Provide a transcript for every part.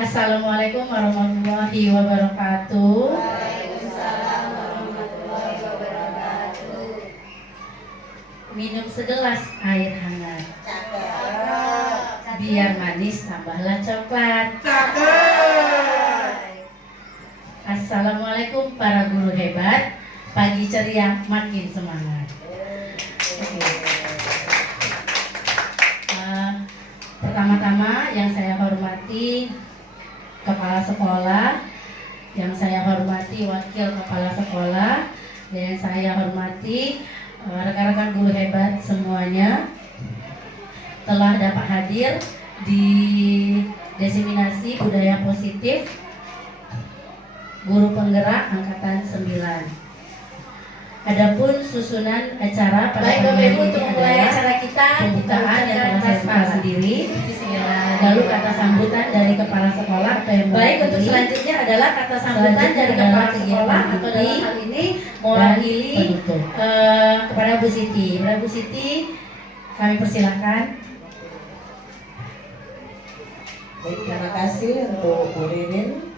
Assalamualaikum warahmatullahi wabarakatuh. Waalaikumsalam warahmatullahi wabarakatuh. Minum segelas air hangat, Cakep. biar manis tambahlah coklat. Cakep. Assalamualaikum para guru hebat, pagi ceria makin semangat. Pertama-tama yang saya hormati kepala sekolah, yang saya hormati wakil kepala sekolah, dan yang saya hormati rekan-rekan guru hebat semuanya telah dapat hadir di diseminasi budaya positif guru penggerak angkatan 9. Adapun susunan acara pada Baik, Bapak Ibu, untuk mulai acara kita pembukaan yang telah saya buka basmalah. sendiri, lalu kata sambutan dari kepala sekolah atau yang Baik, untuk mewakili. selanjutnya adalah kata sambutan Selanjutnya dari adalah kepala kegiatan sekolah atau inti dalam hal ini dan mewakili penutup. Kepada Bu Siti. Kepada Bu Siti kami persilakan. Baik, terima kasih untuk Bu Ririn,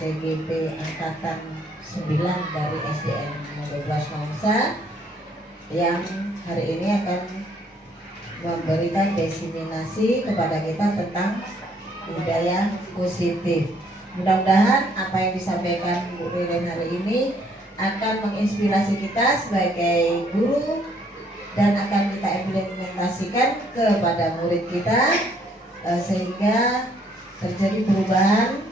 CGP Angkatan 9 dari SDN 12 Maungsa yang hari ini akan memberikan diseminasi kepada kita tentang budaya positif. Mudah-mudahan apa yang disampaikan Bu Ririn hari ini akan menginspirasi kita sebagai guru dan akan kita implementasikan kepada murid kita sehingga terjadi perubahan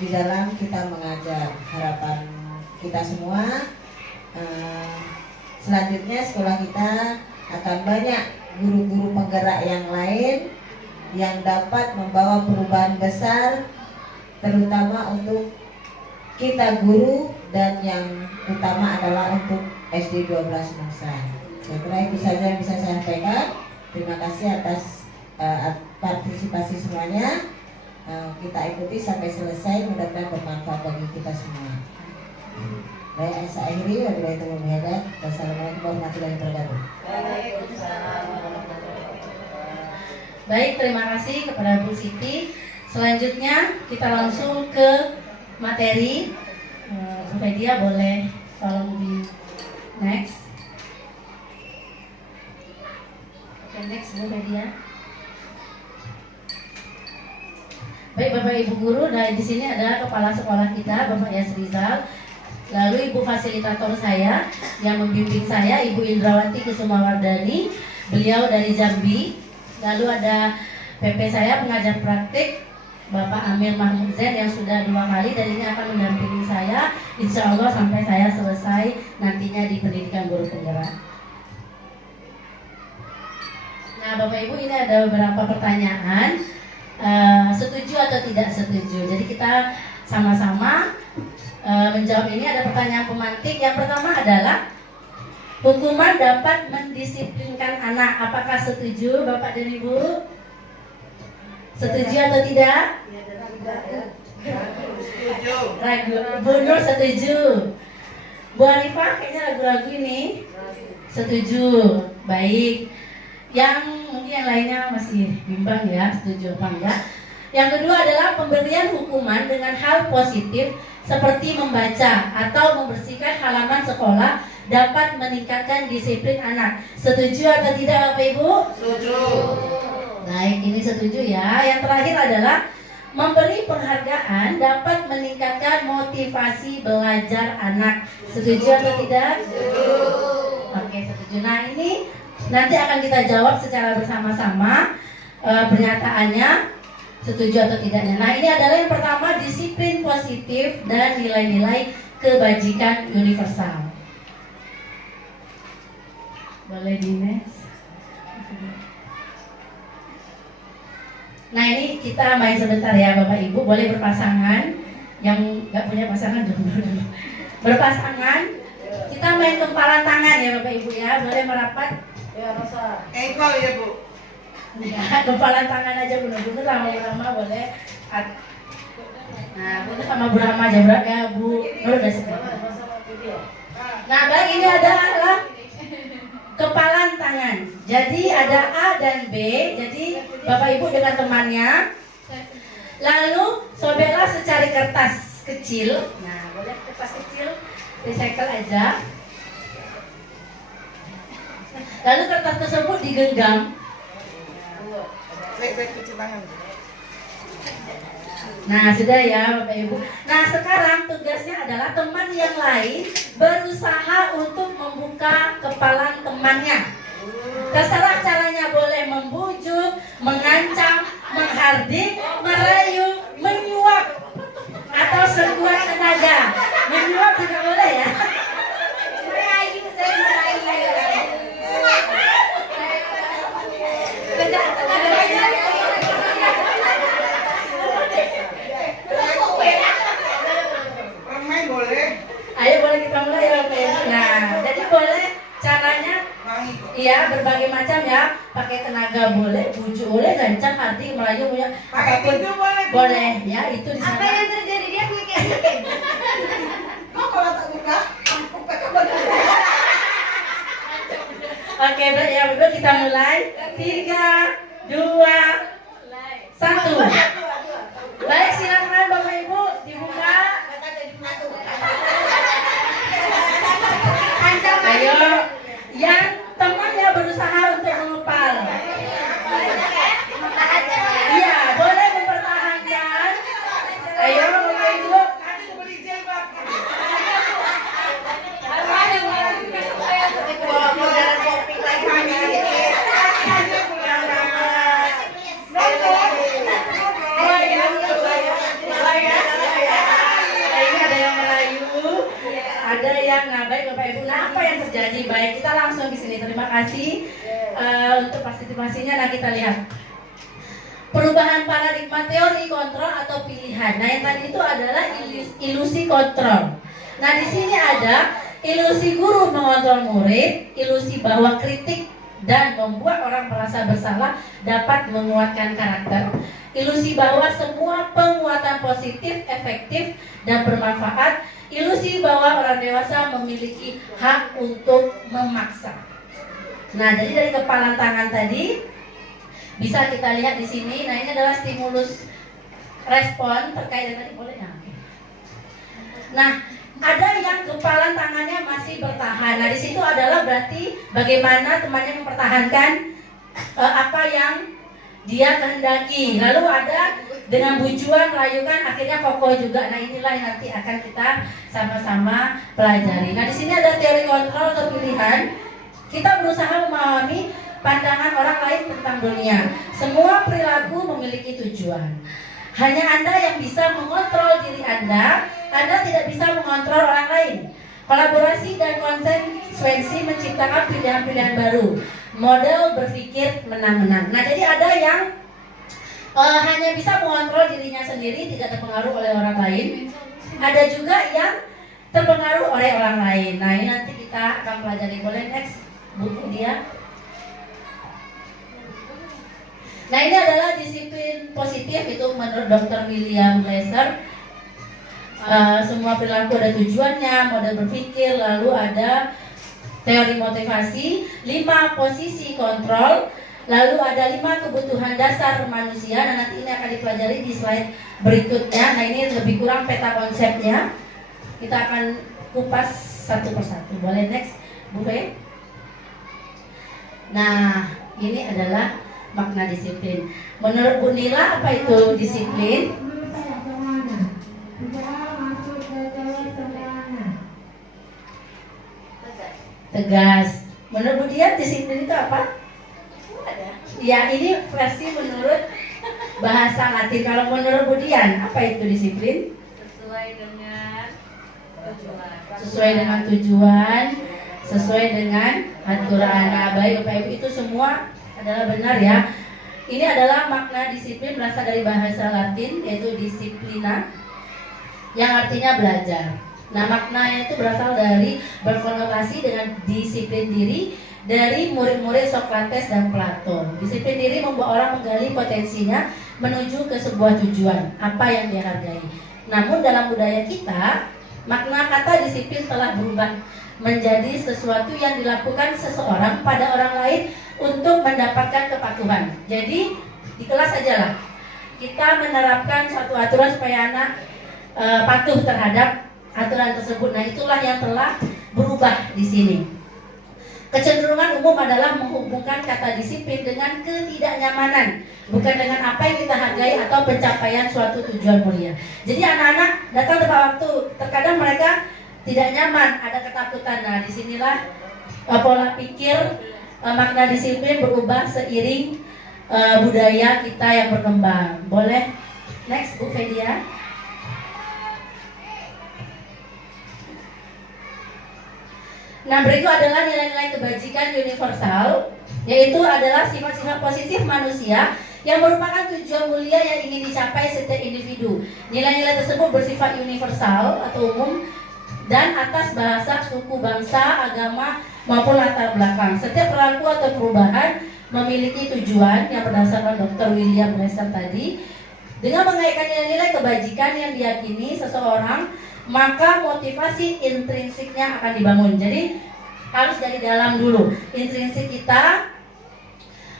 di dalam kita mengajar. Harapan kita semua selanjutnya sekolah kita akan banyak guru-guru penggerak yang lain yang dapat membawa perubahan besar, terutama untuk kita guru dan yang utama adalah untuk SD 12 Nusa. Saya kira itu saja yang bisa saya sampaikan. Terima kasih atas partisipasi semuanya. Kita ikuti sampai selesai, mudah-mudahan bermanfaat bagi kita semua. Baik, saya akhiri. Wabillahi taufiq wal hidayah. Wassalamualaikum warahmatullahi wabarakatuh. Waalaikumsalam warahmatullahi wabarakatuh. Baik, terima kasih kepada Bu Siti. Selanjutnya kita langsung ke materi. Bu Fedia boleh tolong di next. Oke, next Bu Fedia. Baik, Bapak Ibu guru, nah di sini ada kepala sekolah kita, Bapak Yasrizal. Lalu Ibu fasilitator saya yang membimbing saya, Ibu Indrawati Kusumawardani, beliau dari Jambi. Lalu ada PP saya pengajar praktik, Bapak Amir Mahmud Zain yang sudah 2 kali dan ini akan mendampingi saya, insya Allah sampai saya selesai nantinya di pendidikan guru penggerak. Nah, Bapak Ibu, ini ada beberapa pertanyaan. Setuju atau tidak setuju. Jadi kita sama-sama menjawab ini. Ada pertanyaan pemantik. Yang pertama adalah hukuman dapat mendisiplinkan anak. Apakah setuju Bapak dan Ibu? Setuju atau tidak? Setuju. Bu Nur setuju. Bu Arifah kayaknya ragu-ragu ini. Setuju. Baik. Yang mungkin yang lainnya masih bimbang ya, setuju apa enggak. Yang kedua adalah pemberian hukuman dengan hal positif seperti membaca atau membersihkan halaman sekolah dapat meningkatkan disiplin anak. Setuju atau tidak Bapak Ibu? Setuju. Baik, ini setuju ya. Yang terakhir adalah memberi penghargaan dapat meningkatkan motivasi belajar anak. Setuju atau tidak? Setuju. Oke, setuju. Nah, ini nanti akan kita jawab secara bersama-sama pernyataannya setuju atau tidaknya. Nah, ini adalah yang pertama, disiplin positif dan nilai-nilai kebajikan universal. Boleh di next. Nah, ini kita main sebentar ya Bapak Ibu. Boleh berpasangan. Yang nggak punya pasangan dulu. Berpasangan. Kita main kempalan tangan ya Bapak Ibu ya. Boleh merapat. Ya, Rosa. Eko ya Bu. Ya, kempalan tangan aja bener-bener sama Bu Rama boleh. Nah, Bu sama Bu Rama aja ya Bu. Nur udah siap. Nah, baik, ini adalah kepalan tangan. Jadi ada A dan B. Jadi Bapak Ibu dengan temannya Lalu sobeklah secari kertas kecil. Nah, boleh kertas kecil, recycle aja. Lalu kertas tersebut digenggam. Cuci tangan. Nah, sudah ya Bapak Ibu. Nah, sekarang tugasnya adalah teman yang lain berusaha untuk membuka kepala temannya. Terserah caranya, boleh membujuk, mengancam, menghardik, merayu, menyuap, atau sekuat tenaga. Menyuap juga boleh ya. Merayu, saya merayu. Ramai boleh. Ayo boleh kita mulai ya Bapak Ibu. Nah, jadi boleh caranya iya berbagai macam ya, pakai tenaga boleh, bujuk boleh, gancang, hardik, merayu, punya apapun itu boleh. boleh ya, itu di Apa sana. yang terjadi dia quick. Kok kalau tak buka, aku pakai badan. Oke, baik ya Bapak, kita mulai. 3, 2, 1. Baik, silakan Bapak Ibu dibuka. Ayo, yang temannya berusaha untuk mengepal. Iya, boleh mempertahankan. Ayo Bapak Ibu. Nanti beli jilbab. Ini ada yang merayu, ada yang ngabai Bapak Ibu. Nah, apa yang terjadi? Baik, kita langsung di sini. Terima kasih untuk partisipasinya. Nah, kita lihat perubahan paradigma teori kontrol atau pilihan. Nah, yang tadi itu adalah ilusi kontrol. Nah, di sini ada ilusi guru mengontrol murid, ilusi bahwa kritik dan membuat orang merasa bersalah dapat menguatkan karakter. Ilusi bahwa semua penguatan positif, efektif, dan bermanfaat. Ilusi bahwa orang dewasa memiliki hak untuk memaksa. Nah, jadi dari kepalan tangan tadi bisa kita lihat di sini. Nah, ini adalah stimulus respon terkait dengan tadi, boleh ya? Nah, ada yang kepalan tangannya masih bertahan. Nah, di situ adalah berarti bagaimana temannya mempertahankan apa yang dia kehendaki. Lalu ada dengan bujuan, rayukan, akhirnya kokoh juga. Nah, inilah yang nanti akan kita sama-sama pelajari. Nah, di sini ada teori kontrol atau pilihan. Kita berusaha memahami pandangan orang lain tentang dunia. Semua perilaku memiliki tujuan. Hanya Anda yang bisa mengontrol diri Anda tidak bisa mengontrol orang lain. Kolaborasi dan konsekuensi menciptakan pilihan-pilihan baru. Model berpikir menang-menang. Nah, jadi ada yang hanya bisa mengontrol dirinya sendiri, tidak terpengaruh oleh orang lain. Ada juga yang terpengaruh oleh orang lain. Nah, ini nanti kita akan pelajari. Boleh next buku dia. Nah, ini adalah disiplin positif, itu menurut Dr. William Glasser. Semua perilaku ada tujuannya, model berpikir, lalu ada teori motivasi, 5 posisi kontrol, lalu ada 5 kebutuhan dasar manusia. Nah, nanti ini akan dipelajari di slide berikutnya. Nah, ini lebih kurang peta konsepnya. Kita akan kupas satu persatu. Boleh next, Bu Fe? Nah, ini adalah makna disiplin. Menurut Bu Nila, apa itu disiplin? Tegas. Menurut Bu Dian, disiplin itu apa? Ya, ini versi menurut bahasa Latin. Kalau menurut Bu Dian, apa itu disiplin? Sesuai dengan tujuan. Sesuai dengan tujuan, sesuai dengan aturan. Nah, baik Bapak Ibu, itu semua adalah benar ya. Ini adalah makna disiplin, berasal dari bahasa Latin, yaitu disiplina, yang artinya belajar. Nah, maknanya itu berasal dari berkonotasi dengan disiplin diri dari murid-murid Socrates dan Plato. Disiplin diri membuat orang menggali potensinya menuju ke sebuah tujuan, apa yang dia hargai. Namun dalam budaya kita, makna kata disiplin telah berubah menjadi sesuatu yang dilakukan seseorang pada orang lain untuk mendapatkan kepatuhan. Jadi di kelas aja lah. kita menerapkan suatu aturan supaya anak patuh terhadap aturan tersebut. Nah, itulah yang telah berubah di sini. Kecenderungan umum adalah menghubungkan kata disiplin dengan ketidaknyamanan, bukan dengan apa yang kita hargai atau pencapaian suatu tujuan mulia. Jadi anak-anak datang tepat waktu, terkadang mereka tidak nyaman, ada ketakutan. Nah, disinilah pola pikir makna disiplin berubah seiring budaya kita yang berkembang. Boleh next Bu Fedia. Nah, berikut adalah nilai-nilai kebajikan universal, yaitu adalah sifat-sifat positif manusia yang merupakan tujuan mulia yang ingin dicapai setiap individu. Nilai-nilai tersebut bersifat universal atau umum dan atas bahasa, suku, bangsa, agama maupun latar belakang. Setiap perilaku atau perubahan memiliki tujuan yang berdasarkan Dr. William Glasser tadi. Dengan mengaitkan nilai-nilai kebajikan yang diyakini seseorang, maka motivasi intrinsiknya akan dibangun. Jadi harus dari dalam dulu. Intrinsik kita,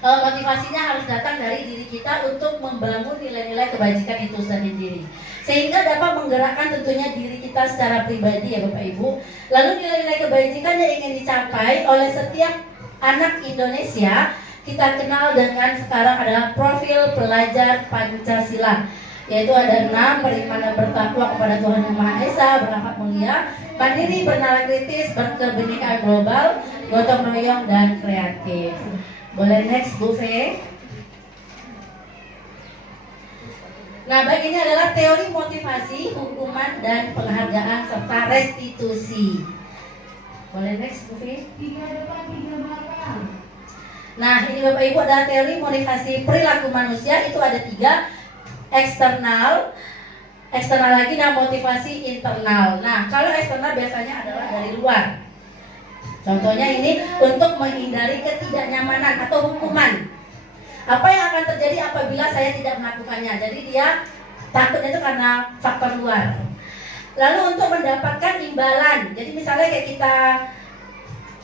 motivasinya harus datang dari diri kita untuk membangun nilai-nilai kebajikan itu sendiri, sehingga dapat menggerakkan tentunya diri kita secara pribadi ya Bapak Ibu. Lalu nilai-nilai kebajikan yang ingin dicapai oleh setiap anak Indonesia kita kenal dengan sekarang adalah profil pelajar Pancasila, yaitu ada 6: beriman dan bertakwa kepada Tuhan Yang Maha Esa, berakhlak mulia, mandiri, bernalar kritis, berkebinekaan global, gotong royong dan kreatif. Boleh next Bu Fe. Nah, baik, ini adalah teori motivasi, hukuman dan penghargaan serta restitusi. Boleh next Bu Fe. Nah, ini Bapak Ibu adalah teori motivasi perilaku manusia. Itu ada 3: eksternal lagi, nah motivasi internal. Nah, kalau eksternal biasanya adalah dari luar. Contohnya ini untuk menghindari ketidaknyamanan atau hukuman. Apa yang akan terjadi apabila saya tidak melakukannya? Jadi dia takutnya itu karena faktor luar. Lalu untuk mendapatkan imbalan. Jadi misalnya kayak kita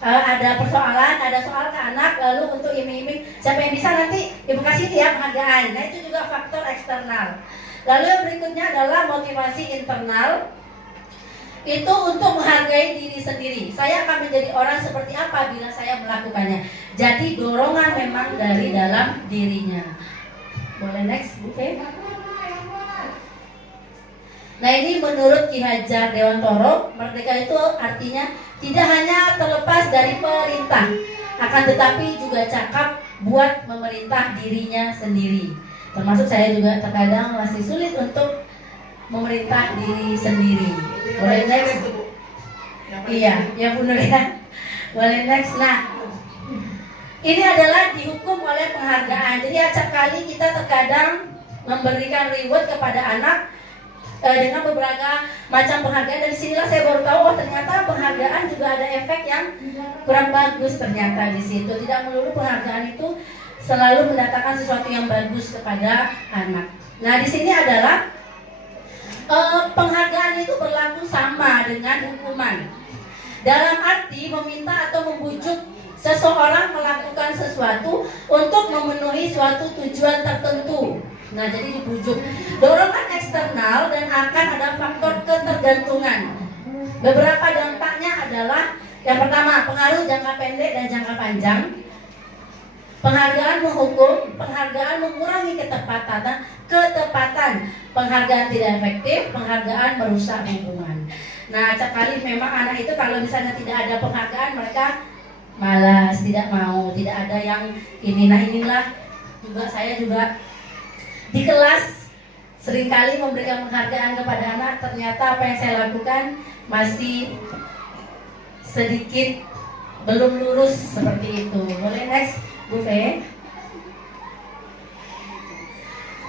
ada persoalan, ada soal ke anak, lalu untuk iming-iming siapa yang bisa nanti ibu kasih dia penghargaan. Nah, itu juga faktor eksternal. Lalu yang berikutnya adalah motivasi internal. Itu untuk menghargai diri sendiri. Saya akan menjadi orang seperti apa bila saya melakukannya. Jadi dorongan memang dari dalam dirinya. Boleh next Bu Fe. Nah, ini menurut Ki Hajar Dewantoro, merdeka itu artinya tidak hanya terlepas dari perintah, akan tetapi juga cakap buat memerintah dirinya sendiri. Termasuk saya juga terkadang masih sulit untuk memerintah diri sendiri. Boleh next? Iya, ya benar ya. Boleh next. Nah, ini adalah dihukum oleh penghargaan. Jadi acap kali kita terkadang memberikan reward kepada anak dengan beberapa macam penghargaan. Dan disinilah saya baru tahu, oh ternyata penghargaan juga ada efek yang kurang bagus ternyata di situ. Tidak melulu penghargaan itu selalu mendatangkan sesuatu yang bagus kepada anak. Nah, di sini adalah penghargaan itu berlaku sama dengan hukuman. Dalam arti meminta atau membujuk seseorang melakukan sesuatu untuk memenuhi suatu tujuan tertentu. Nah, jadi dibujuk. Dorongan eksternal dan akan ada faktor ketergantungan. Beberapa dampaknya adalah yang pertama, pengaruh jangka pendek dan jangka panjang. Penghargaan menghukum, penghargaan mengurangi ketepatan, penghargaan tidak efektif, penghargaan merusak hubungan. Nah, acap kali memang anak itu kalau misalnya tidak ada penghargaan, mereka malas, tidak mau, tidak ada yang ini. Nah, inilah juga saya juga di kelas seringkali memberikan penghargaan kepada anak, ternyata apa yang saya lakukan masih sedikit belum lurus seperti itu. Boleh next Bu Fe.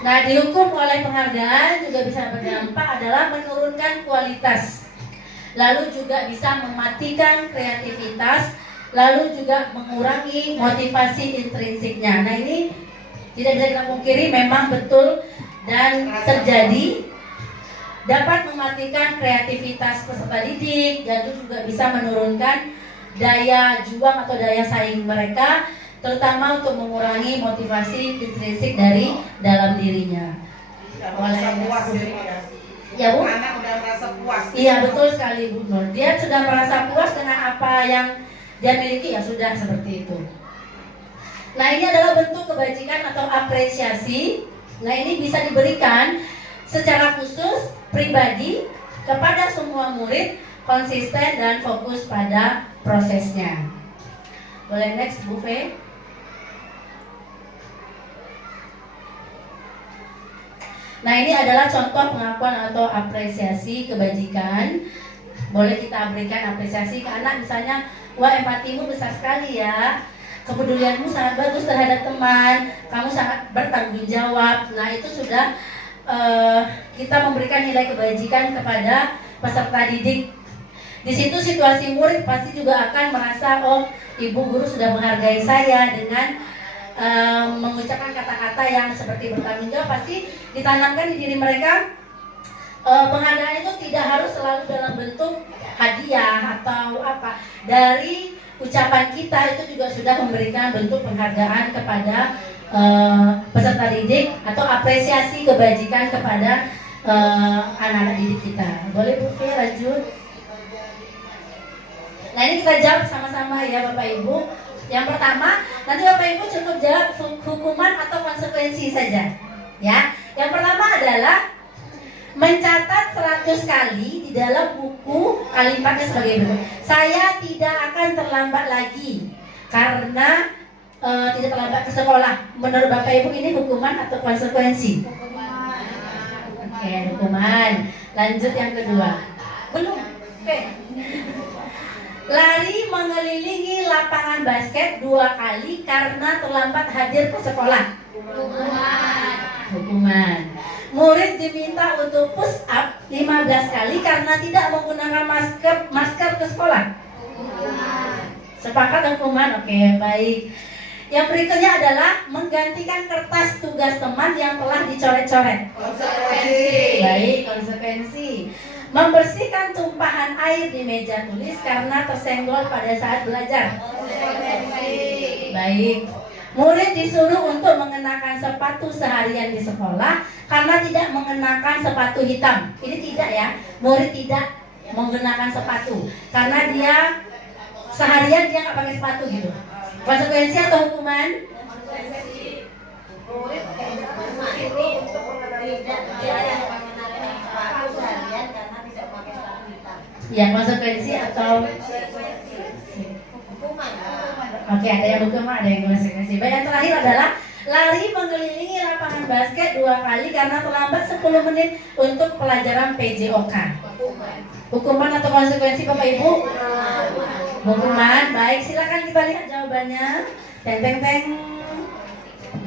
Nah, dihukum oleh penghargaan juga bisa berdampak adalah menurunkan kualitas, lalu juga bisa mematikan kreativitas, lalu juga mengurangi motivasi intrinsiknya. Nah, ini tidak bisa kita pungkiri memang betul dan terjadi, dapat mematikan kreativitas peserta didik dan juga bisa menurunkan daya juang atau daya saing mereka, terutama untuk mengurangi motivasi intrinsik dari dalam dirinya. Udah merasa Boleh. puas jadi ya. Ya Bu? Anak udah merasa puas. Iya betul sekali Bu Nur. Dia sudah merasa puas dengan apa yang dia miliki, ya sudah seperti itu. Nah ini adalah bentuk kebajikan atau apresiasi. Nah ini bisa diberikan secara khusus pribadi kepada semua murid, konsisten dan fokus pada prosesnya. Boleh next Bu Fe? Nah ini adalah contoh pengakuan atau apresiasi kebajikan. Boleh kita berikan apresiasi ke anak, misalnya, wah empatimu besar sekali ya, kepedulianmu sangat bagus terhadap teman, kamu sangat bertanggung jawab. Nah itu sudah kita memberikan nilai kebajikan kepada peserta didik. Di situ situasi murid pasti juga akan merasa, oh ibu guru sudah menghargai saya dengan mengucapkan kata-kata yang seperti bertanggung jawab. Pasti ditanamkan di diri mereka. Penghargaan itu tidak harus selalu dalam bentuk hadiah atau apa. Dari ucapan kita itu juga sudah memberikan bentuk penghargaan kepada peserta didik atau apresiasi kebajikan kepada anak-anak didik kita. Boleh Bu Fi lanjut? Nah ini kita jawab sama-sama ya Bapak Ibu. Yang pertama, nanti Bapak Ibu cukup jawab hukuman atau konsekuensi saja. Ya, yang pertama adalah mencatat 100 kali di dalam buku kalimatnya sebagai berikut. Saya tidak akan terlambat lagi karena tidak terlambat ke sekolah. Menurut Bapak Ibu ini hukuman atau konsekuensi? Oke, hukuman. Lanjut yang kedua. Belum. Oke. Lari mengelilingi lapangan basket 2 kali karena terlambat hadir ke sekolah. Hukuman. Murid diminta untuk push up 15 kali karena tidak menggunakan masker ke sekolah. Sepakat hukuman? Oke, baik. Yang berikutnya adalah menggantikan kertas tugas teman yang telah dicoret-coret. Konsekuensi. Baik, konsekuensi. Membersihkan tumpahan air di meja tulis karena tersenggol pada saat belajar. Baik. Murid disuruh untuk mengenakan sepatu seharian di sekolah karena tidak mengenakan sepatu hitam. Ini tidak ya, murid tidak menggunakan sepatu karena dia seharian dia nggak pakai sepatu gitu. Konsekuensi atau hukuman? Murid disuruh untuk tidak mengenakan sepatu seharian karena tidak pakai sepatu hitam. Ya, konsekuensi atau Hukuman. oke, ada yang hukuman, ada yang konsekuensi. Baik, yang terakhir adalah lari mengelilingi lapangan basket 2 kali karena terlambat 10 menit untuk pelajaran PJOK. Hukuman atau konsekuensi Bapak Ibu? Hukuman. Baik, silakan kita lihat jawabannya. Teng teng teng.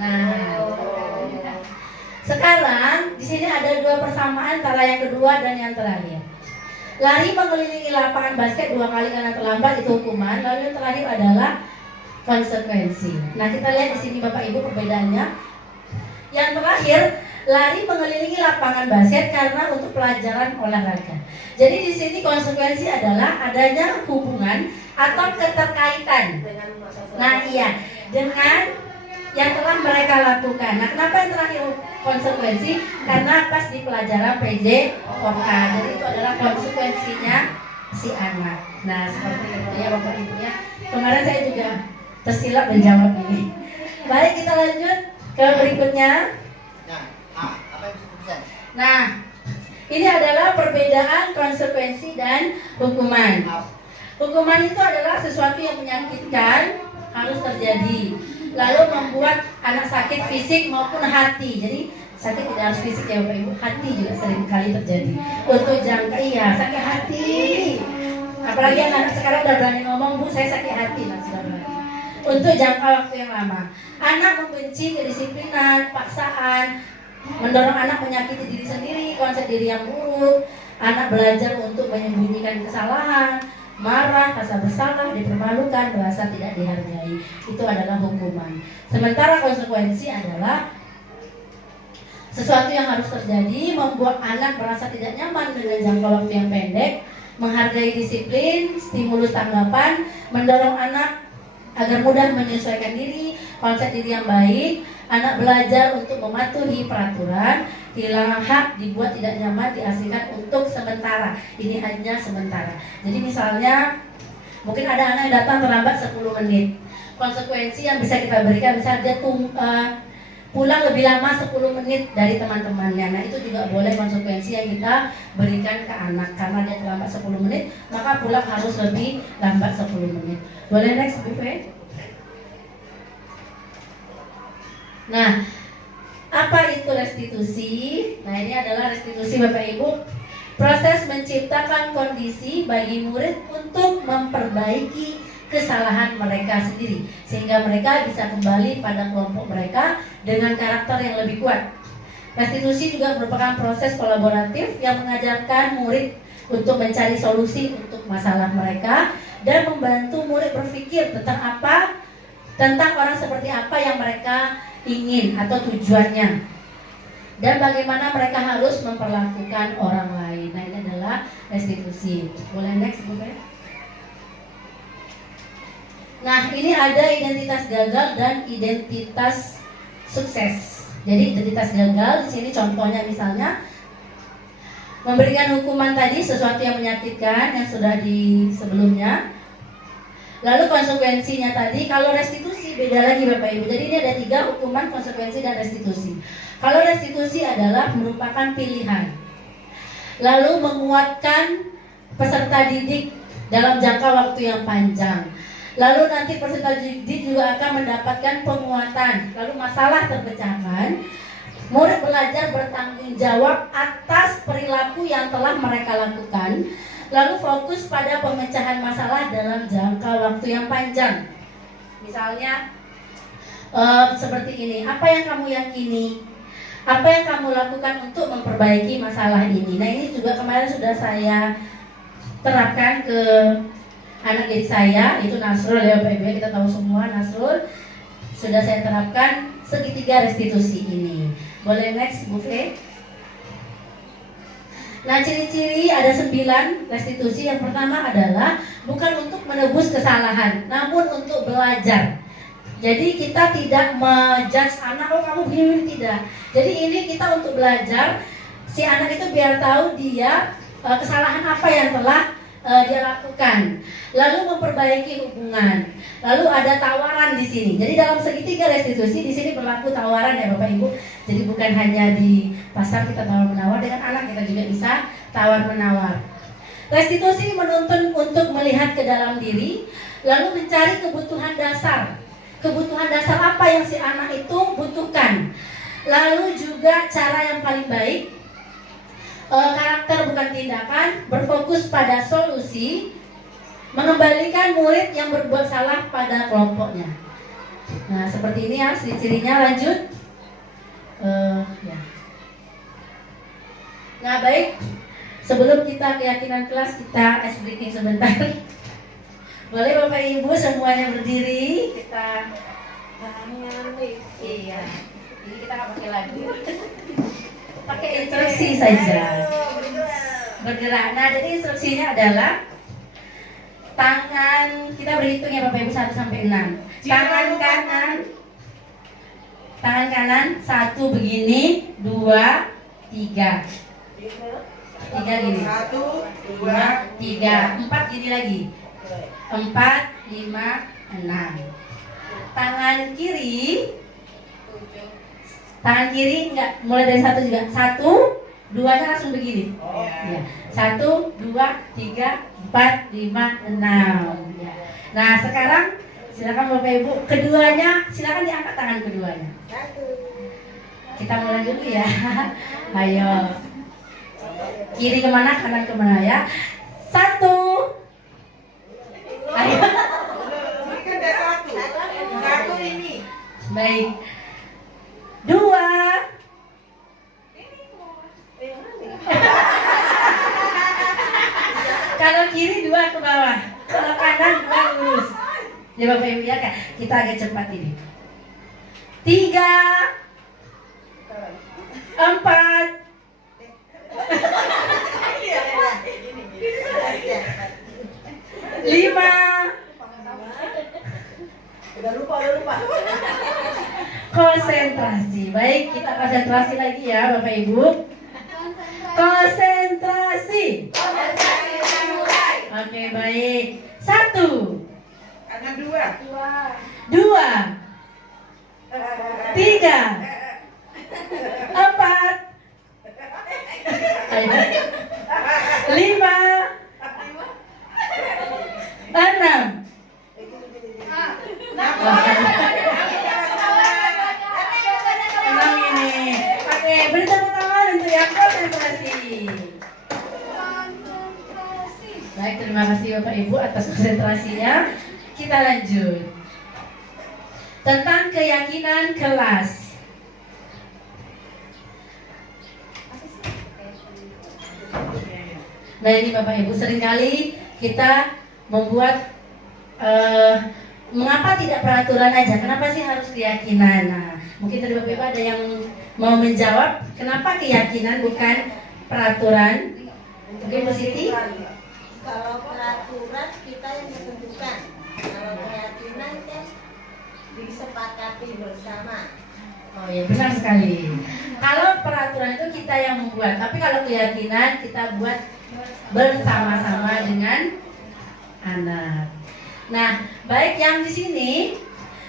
Nah, sekarang di sini ada 2 persamaan antara yang kedua dan yang terakhir. Lari mengelilingi lapangan basket 2 kali karena terlambat itu hukuman. Lalu yang terakhir adalah konsekuensi. Nah kita lihat di sini Bapak Ibu perbedaannya. Yang terakhir, lari mengelilingi lapangan basket karena untuk pelajaran olahraga. Jadi di sini konsekuensi adalah adanya hubungan atau keterkaitan. Nah iya, dengan yang telah mereka lakukan. Nah kenapa yang terakhir konsekuensi? Karena pas di pelajaran PJOK. Jadi itu adalah konsekuensinya si anak. Nah seperti itu ya Bapak Ibu ya. Kemarin saya juga tersilap menjawab ini. Baik, kita lanjut ke berikutnya. Nah, ini adalah perbedaan konsekuensi dan hukuman. Hukuman itu adalah sesuatu yang menyakitkan harus terjadi, lalu membuat anak sakit fisik maupun hati. Jadi sakit tidak harus fisik ya Bapak Ibu, hati juga sering kali terjadi. Untuk jangka sakit hati. Apalagi anak sekarang udah berani ngomong, Bu saya sakit hati, nah sudah berani. Untuk jangka waktu yang lama. Anak membenci kedisiplinan, paksaan, mendorong anak menyakiti diri sendiri, konsep diri yang buruk. Anak belajar untuk menyembunyikan kesalahan, marah, rasa bersalah, dipermalukan, merasa tidak dihargai. Itu adalah hukuman. Sementara konsekuensi adalah sesuatu yang harus terjadi, membuat anak merasa tidak nyaman dengan jangka waktu yang pendek, menghargai disiplin, stimulus tanggapan, mendorong anak agar mudah menyesuaikan diri, konsep diri yang baik, anak belajar untuk mematuhi peraturan, kehilangan hak, dibuat tidak nyaman, diasingkan untuk sementara. Ini hanya sementara. Jadi misalnya mungkin ada anak yang datang terlambat 10 menit. Konsekuensi yang bisa kita berikan misalnya dia pulang lebih lama 10 menit dari teman-temannya. Nah, itu juga boleh konsekuensi yang kita berikan ke anak. Karena dia terlambat 10 menit, maka pulang harus lebih lambat 10 menit. Boleh next, Bu Fe? Nah, apa itu restitusi? Nah, ini adalah restitusi Bapak Ibu. Proses menciptakan kondisi bagi murid untuk memperbaiki kesalahan mereka sendiri sehingga mereka bisa kembali pada kelompok mereka dengan karakter yang lebih kuat. Restitusi juga merupakan proses kolaboratif yang mengajarkan murid untuk mencari solusi untuk masalah mereka dan membantu murid berpikir tentang orang seperti apa yang mereka ingin atau tujuannya dan bagaimana mereka harus memperlakukan orang lain. Nah, ini adalah restitusi. Boleh next, Bu Fe? Nah, ini ada identitas gagal dan identitas sukses. Jadi identitas gagal di sini contohnya misalnya memberikan hukuman tadi sesuatu yang menyakitkan yang sudah di sebelumnya. Lalu konsekuensinya tadi, kalau restitusi beda lagi Bapak Ibu. Jadi ini ada 3 hukuman, konsekuensi dan restitusi. Kalau restitusi adalah merupakan pilihan. Lalu menguatkan peserta didik dalam jangka waktu yang panjang. Lalu nanti peserta didik juga akan mendapatkan penguatan. Lalu masalah terpecahkan. Murid belajar bertanggung jawab atas perilaku yang telah mereka lakukan. Lalu fokus pada pemecahan masalah dalam jangka waktu yang panjang. Misalnya seperti ini. Apa yang kamu yakini? Apa yang kamu lakukan untuk memperbaiki masalah ini? Nah, ini juga kemarin sudah saya terapkan ke anak didik saya, itu Nasrul ya Bapak Ibu, kita tahu semua Nasrul. Sudah saya terapkan segitiga restitusi ini. Boleh next, Bu Fe? Nah, ciri-ciri ada 9 restitusi. Yang pertama adalah bukan untuk menebus kesalahan, namun untuk belajar. Jadi kita tidak menjudge anak, oh kamu begini, tidak. Jadi ini kita untuk belajar. Si anak itu biar tahu dia kesalahan apa yang telah dia lakukan, lalu memperbaiki hubungan. Lalu ada tawaran di sini. Jadi dalam segitiga restitusi di sini berlaku tawaran ya Bapak Ibu. Jadi bukan hanya di pasar kita tawar menawar, dengan anak kita juga bisa tawar menawar. Restitusi menuntun untuk melihat ke dalam diri, lalu mencari kebutuhan dasar. Kebutuhan dasar apa yang si anak itu butuhkan. Lalu juga cara yang paling baik. Karakter bukan tindakan, berfokus pada solusi, mengembalikan murid yang berbuat salah pada kelompoknya. Nah, seperti ini ya ciri-cirinya. Lanjut. Ya. Nah, baik. Sebelum kita keyakinan kelas, kita ice breaking sebentar. Boleh Bapak Ibu semuanya berdiri. Kita iya. Ini kita nggak pakai lagu. Pakai instruksi saja. Bergerak. Nah, jadi instruksinya adalah tangan, kita berhitung ya Bapak Ibu 1 sampai 6. Tangan kanan 1 begini, 2, 3. 3 gini. 1, 2, 3, 4 gini lagi. 4, 5, 6. Tangan kiri enggak, mulai dari 1 juga. 1, 2-nya langsung begini. Ya. 1, 2, 3, 4, 5, 6. Ya. Nah, sekarang silakan Bapak Ibu, keduanya silakan diangkat tangan keduanya. Kita mulai dulu ya. Ayo. Kiri kemana, kanan kemana ya. 1. Ayo. Ini kan ada 1. 1 ini. Baik. 2. Kalau kiri 2 ke bawah, kalau kanan 2 lurus. Ya Bapak Ibu ya, kita agak cepat ini. 3, 4. Lima. Udah lupa. konsentrasi. Baik, kita konsentrasi lagi ya Bapak Ibu. Konsentrasi. Oke, baik. 1, Kanan 2. 2, 3, 4, 5, 6. Enam ini. Oke, beri tepuk tangan untuk yang konsentrasi. Baik, terima kasih Bapak Ibu atas konsentrasinya. Kita lanjut. Tentang keyakinan kelas. Nah ini Bapak Ibu, seringkali kita membuat mengapa tidak peraturan aja? Kenapa sih harus keyakinan? Nah, mungkin tadi Bapak Ibu ada yang mau menjawab kenapa keyakinan bukan peraturan? Mungkin Bu Siti? Kalau peraturan kita yang menentukan, kalau keyakinan kan disepakati bersama. Oh ya, benar sekali. Kalau peraturan itu kita yang membuat, tapi kalau keyakinan kita buat bersama-sama dengan anak. Nah, baik yang di sini,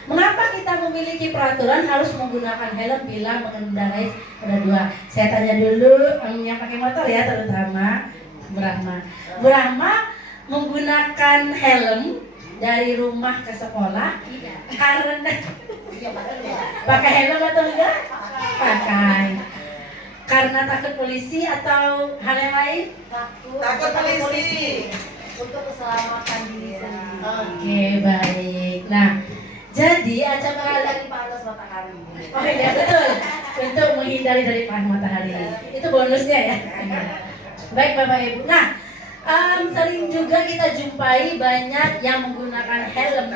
mengapa kita memiliki peraturan harus menggunakan helm bila mengendarai roda 2? Saya tanya dulu yang pakai motor ya, terutama Bu Rahma. Bu Rahma menggunakan helm dari rumah ke sekolah karena pakai helm atau enggak? Pakai. Karena takut polisi atau hal yang lain? Takut polisi. Untuk keselamatan diri sendiri. Oke, baik. Nah, jadi acara Dari panas matahari. oh iya betul, untuk menghindari dari panas matahari. Itu bonusnya ya. Baik Bapak Ibu. Nah, sering juga kita jumpai banyak yang menggunakan helm.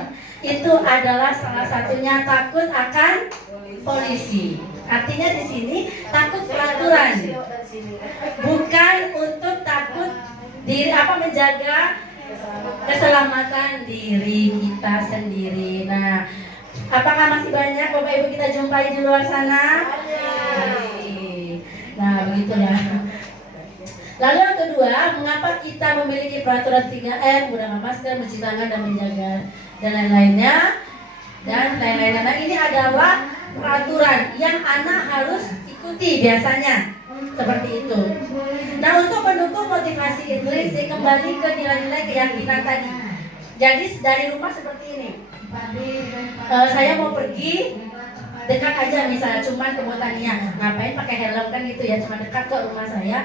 Itu adalah salah satunya takut akan polisi. Artinya di sini takut peraturan, bukan untuk takut diri menjaga keselamatan diri kita sendiri. Nah, apakah masih banyak Bapak Ibu kita jumpai di luar sana? Nah, begitulah. Lalu yang kedua, mengapa kita memiliki peraturan 3M, menggunakan masker, mencuci tangan dan menjaga dan lain-lainnya? Dan lain-lainnya. Nah, ini adalah peraturan yang anak harus ikuti biasanya. Seperti itu. Nah, untuk mendukung motivasi intrinsik kembali ke nilai-nilai keyakinan tadi. Jadi dari rumah seperti ini. Saya mau pergi dekat aja misalnya, cuman ke Botania. Ngapain pakai helm kan gitu ya, cuma dekat ke rumah saya.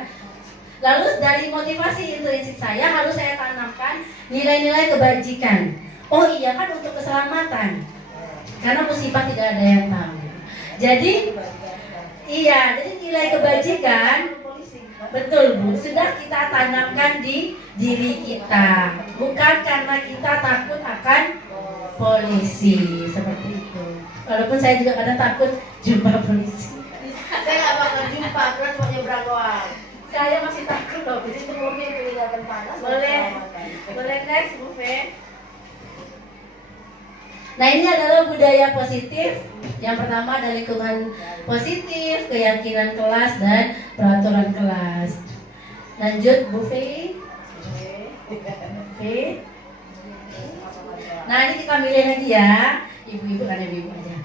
Lalu dari motivasi intrinsik saya harus saya tanamkan nilai-nilai kebajikan. Oh iya kan untuk keselamatan. Karena musibah tidak ada yang tahu. Jadi iya, jadi nilai kebajikan betul Bu, sudah kita tanamkan di diri kita. Bukan karena kita takut akan polisi seperti itu. Walaupun saya juga kadang takut jumpa polisi. Saya nggak bakal jumpa, terus cuma nyebrang doang. Saya masih takut loh. Jadi sebelumnya meninggalkan panas. Boleh, boleh next Bu Fe. Nah ini adalah budaya positif. Yang pertama ada lingkungan positif, keyakinan kelas dan peraturan kelas. Lanjut Bu Fe. Oke. Nah ini kita milih lagi ya, ibu-ibu kan ibu-ibu aja.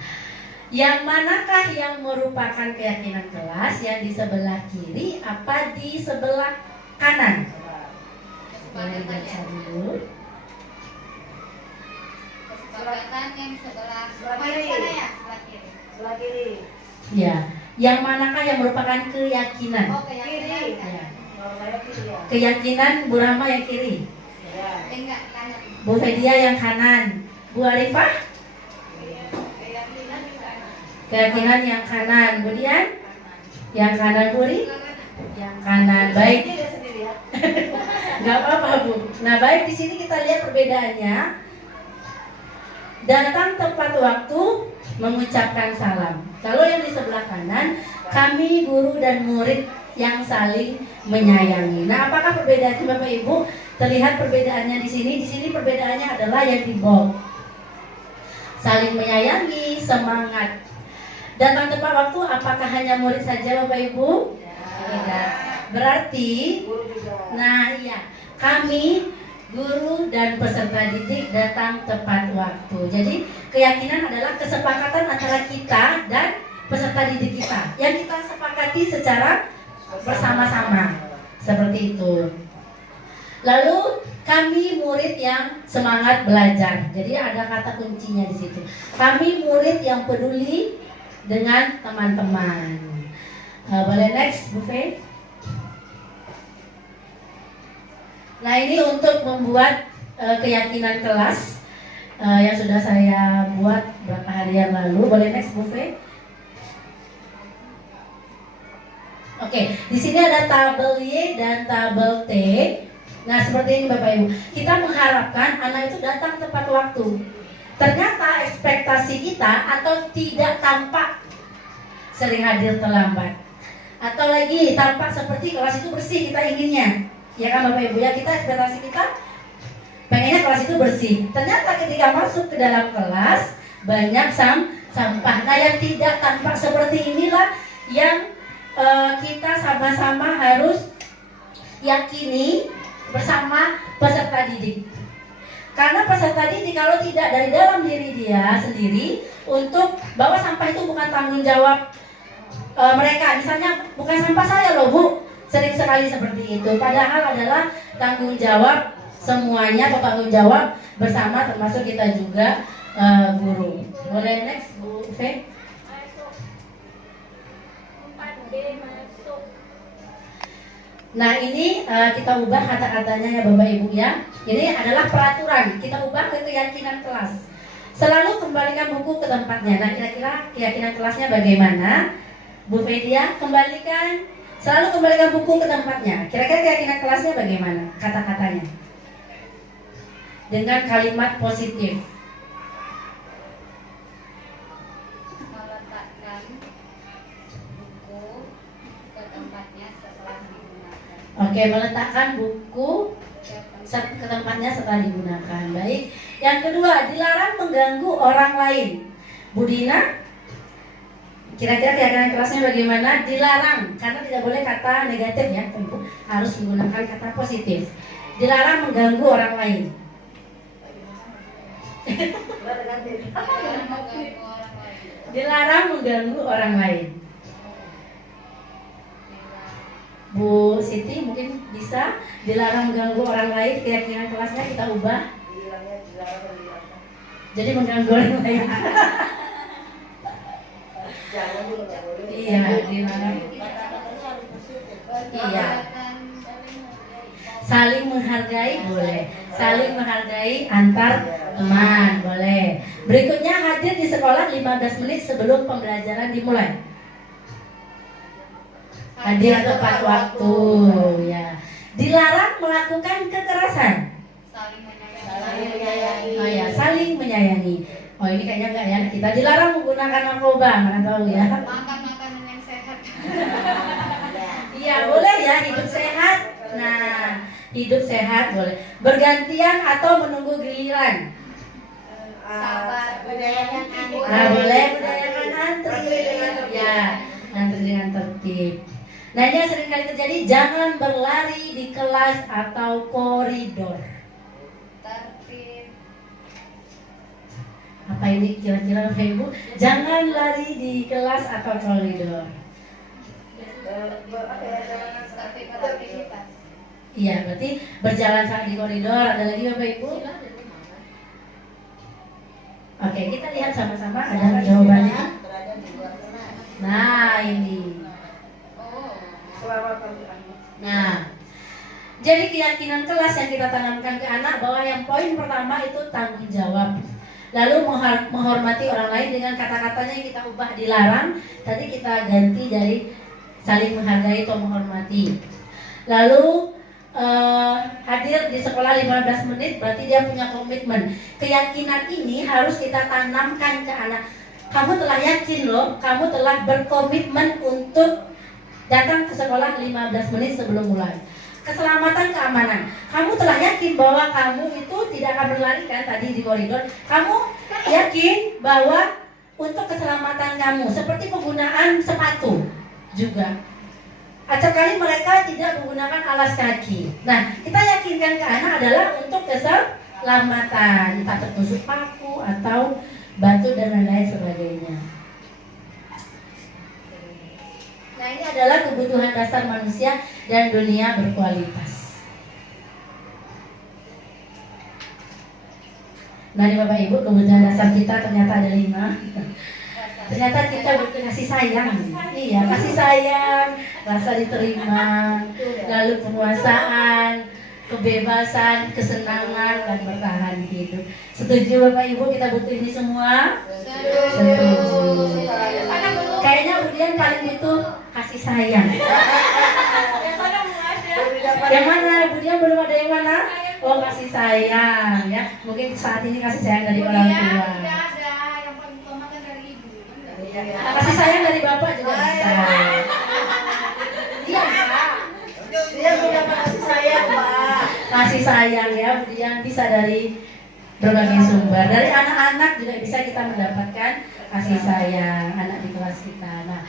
Yang manakah yang merupakan keyakinan kelas, yang di sebelah kiri apa di sebelah kanan? Boleh baca dulu. Kesepakatan yang sebelah kiri. sana ya, sebelah kiri. Sebelah kiri. Ya, yang manakah yang merupakan keyakinan? Oh, keyakinan. Ya. Kalau saya kiri ya. Keyakinan Bu Rahma yang kiri, Ya. Enggak, kanan. Bu Fedia yang kanan, Bu Arifah Keyakinan di kanan. keyakinan yang kanan, Bu Dian yang kanan, Bu Ri yang kanan. Baik, Ini dia sendiri ya. nggak apa-apa Bu. Nah baik, di sini kita lihat perbedaannya. Datang tepat waktu, mengucapkan salam. Kalau yang di sebelah kanan, kami guru dan murid yang saling menyayangi. Nah, apakah perbedaannya Bapak Ibu? Terlihat perbedaannya di sini. Di sini perbedaannya adalah yang di bold. Saling menyayangi, semangat. Datang tepat waktu apakah hanya murid saja Bapak Ibu? Tidak. Berarti, nah iya, kami guru dan peserta didik datang tepat waktu. Jadi keyakinan adalah kesepakatan antara kita dan peserta didik kita yang kita sepakati secara bersama-sama. Seperti itu. Lalu kami murid yang semangat belajar. Jadi ada kata kuncinya di situ. Kami murid yang peduli dengan teman-teman. Boleh next, Bu Fe? Nah ini untuk membuat keyakinan kelas yang sudah saya buat beberapa hari yang lalu. Boleh next, Bu Fe? Oke, di sini ada tabel Y dan tabel T. Nah seperti ini Bapak Ibu. Kita mengharapkan anak itu datang tepat waktu. Ternyata ekspektasi kita atau tidak tampak sering hadir terlambat. Atau lagi tampak seperti kelas itu bersih kita inginnya. Ya kan Bapak Ibu ya, kita ekspektasi kita pengennya kelas itu bersih. Ternyata ketika masuk ke dalam kelas banyak sampah. Nah yang tidak tampak seperti inilah yang kita sama-sama harus yakini bersama peserta didik. Karena peserta didik kalau tidak dari dalam diri dia sendiri untuk bahwa sampah itu bukan tanggung jawab mereka. Misalnya bukan sampah saya loh Bu, sering sekali seperti itu. Padahal adalah tanggung jawab semuanya atau tanggung jawab bersama termasuk kita juga guru. Boleh next Bu Fe? Nah ini kita ubah kata-katanya ya Bapak Ibu ya. Ini adalah peraturan, kita ubah ke keyakinan kelas. Selalu kembalikan buku ke tempatnya. Nah kira-kira keyakinan kelasnya bagaimana? Bu Fedia, selalu kembalikan buku ke tempatnya. Kira-kira keyakinan kelasnya bagaimana? Kata-katanya dengan kalimat positif. Meletakkan buku ke tempatnya setelah digunakan. Oke, meletakkan buku ke tempatnya setelah digunakan. Baik. Yang kedua, dilarang mengganggu orang lain. Bu Dina, kira-kira keyakinan kelasnya bagaimana? Dilarang, karena tidak boleh kata negatif ya, tentu harus menggunakan kata positif. Dilarang mengganggu orang lain. Dilarang mengganggu orang lain. Bu Siti mungkin bisa. Dilarang mengganggu orang lain, keyakinan kelasnya kita ubah. Jadi mengganggu orang lain. Iya, dilarang. Iya. Saling menghargai boleh. Saling menghargai antar teman boleh. Berikutnya hadir di sekolah 15 menit sebelum pembelajaran dimulai. Hadir tepat waktu ya. Dilarang melakukan kekerasan. Saling menyayangi. Oh ya, saling menyayangi. Oh ini kayaknya enggak ya. Kita dilarang menggunakan narkoba, mana tahu ya. Makan makanan yang sehat. Iya, boleh ya, hidup sehat. Nah, hidup sehat boleh. Bergantian atau menunggu giliran. Sabar. Nah, boleh budayakan antri. Ya, antri dengan tertib. Nah, ini yang sering kali terjadi, jangan berlari di kelas atau koridor. Tertib. Apa ini kira-kira Bapak Ibu? Jangan lari di kelas atau koridor. Tertib beraktivitas. Iya, berarti berjalan sampai di koridor. Ada lagi Bapak Ibu? Oke, kita lihat sama-sama ada jawabannya. Nah, ini. Nah, jadi keyakinan kelas yang kita tanamkan ke anak bahwa yang poin pertama itu tanggung jawab. Lalu menghormati orang lain dengan kata-katanya yang kita ubah dilarang. Tadi kita ganti dari saling menghargai atau menghormati. Lalu hadir di sekolah 15 menit berarti dia punya komitmen. Keyakinan ini harus kita tanamkan ke anak. Kamu telah yakin loh, kamu telah berkomitmen untuk datang ke sekolah 15 menit sebelum mulai. Keselamatan, keamanan. Kamu telah yakin bahwa kamu itu tidak akan berlari kan tadi di koridor. Kamu yakin bahwa untuk keselamatan kamu, seperti penggunaan sepatu juga. Acap kali mereka tidak menggunakan alas kaki. Nah, kita yakinkan ke anak adalah untuk keselamatan, entah tertusuk paku atau batu dan lain-lain sebagainya. Nah, ini adalah kebutuhan dasar manusia dan dunia berkualitas. Nah, ini Bapak Ibu, kebutuhan dasar kita ternyata ada 5. Ternyata kita butuh kasih sayang. Iya, kasih sayang, rasa diterima, lalu penguasaan, kebebasan, kesenangan, dan bertahan hidup. Setuju Bapak Ibu kita butuh ini semua? Setuju. Kayaknya Budian paling butuh kasih sayang. Yang mana? Budian belum ada yang mana? Oh, kasih sayang ya. Mungkin saat ini kasih sayang dari orang tua. Kasih sayang dari Bapak juga bisa. Iya, Pak. Dia punya kasih sayang, Pak. Kasih sayang ya, kemudian bisa dari berbagai sumber. Dari anak-anak juga bisa kita mendapatkan kasih sayang anak di kelas kita. Nah,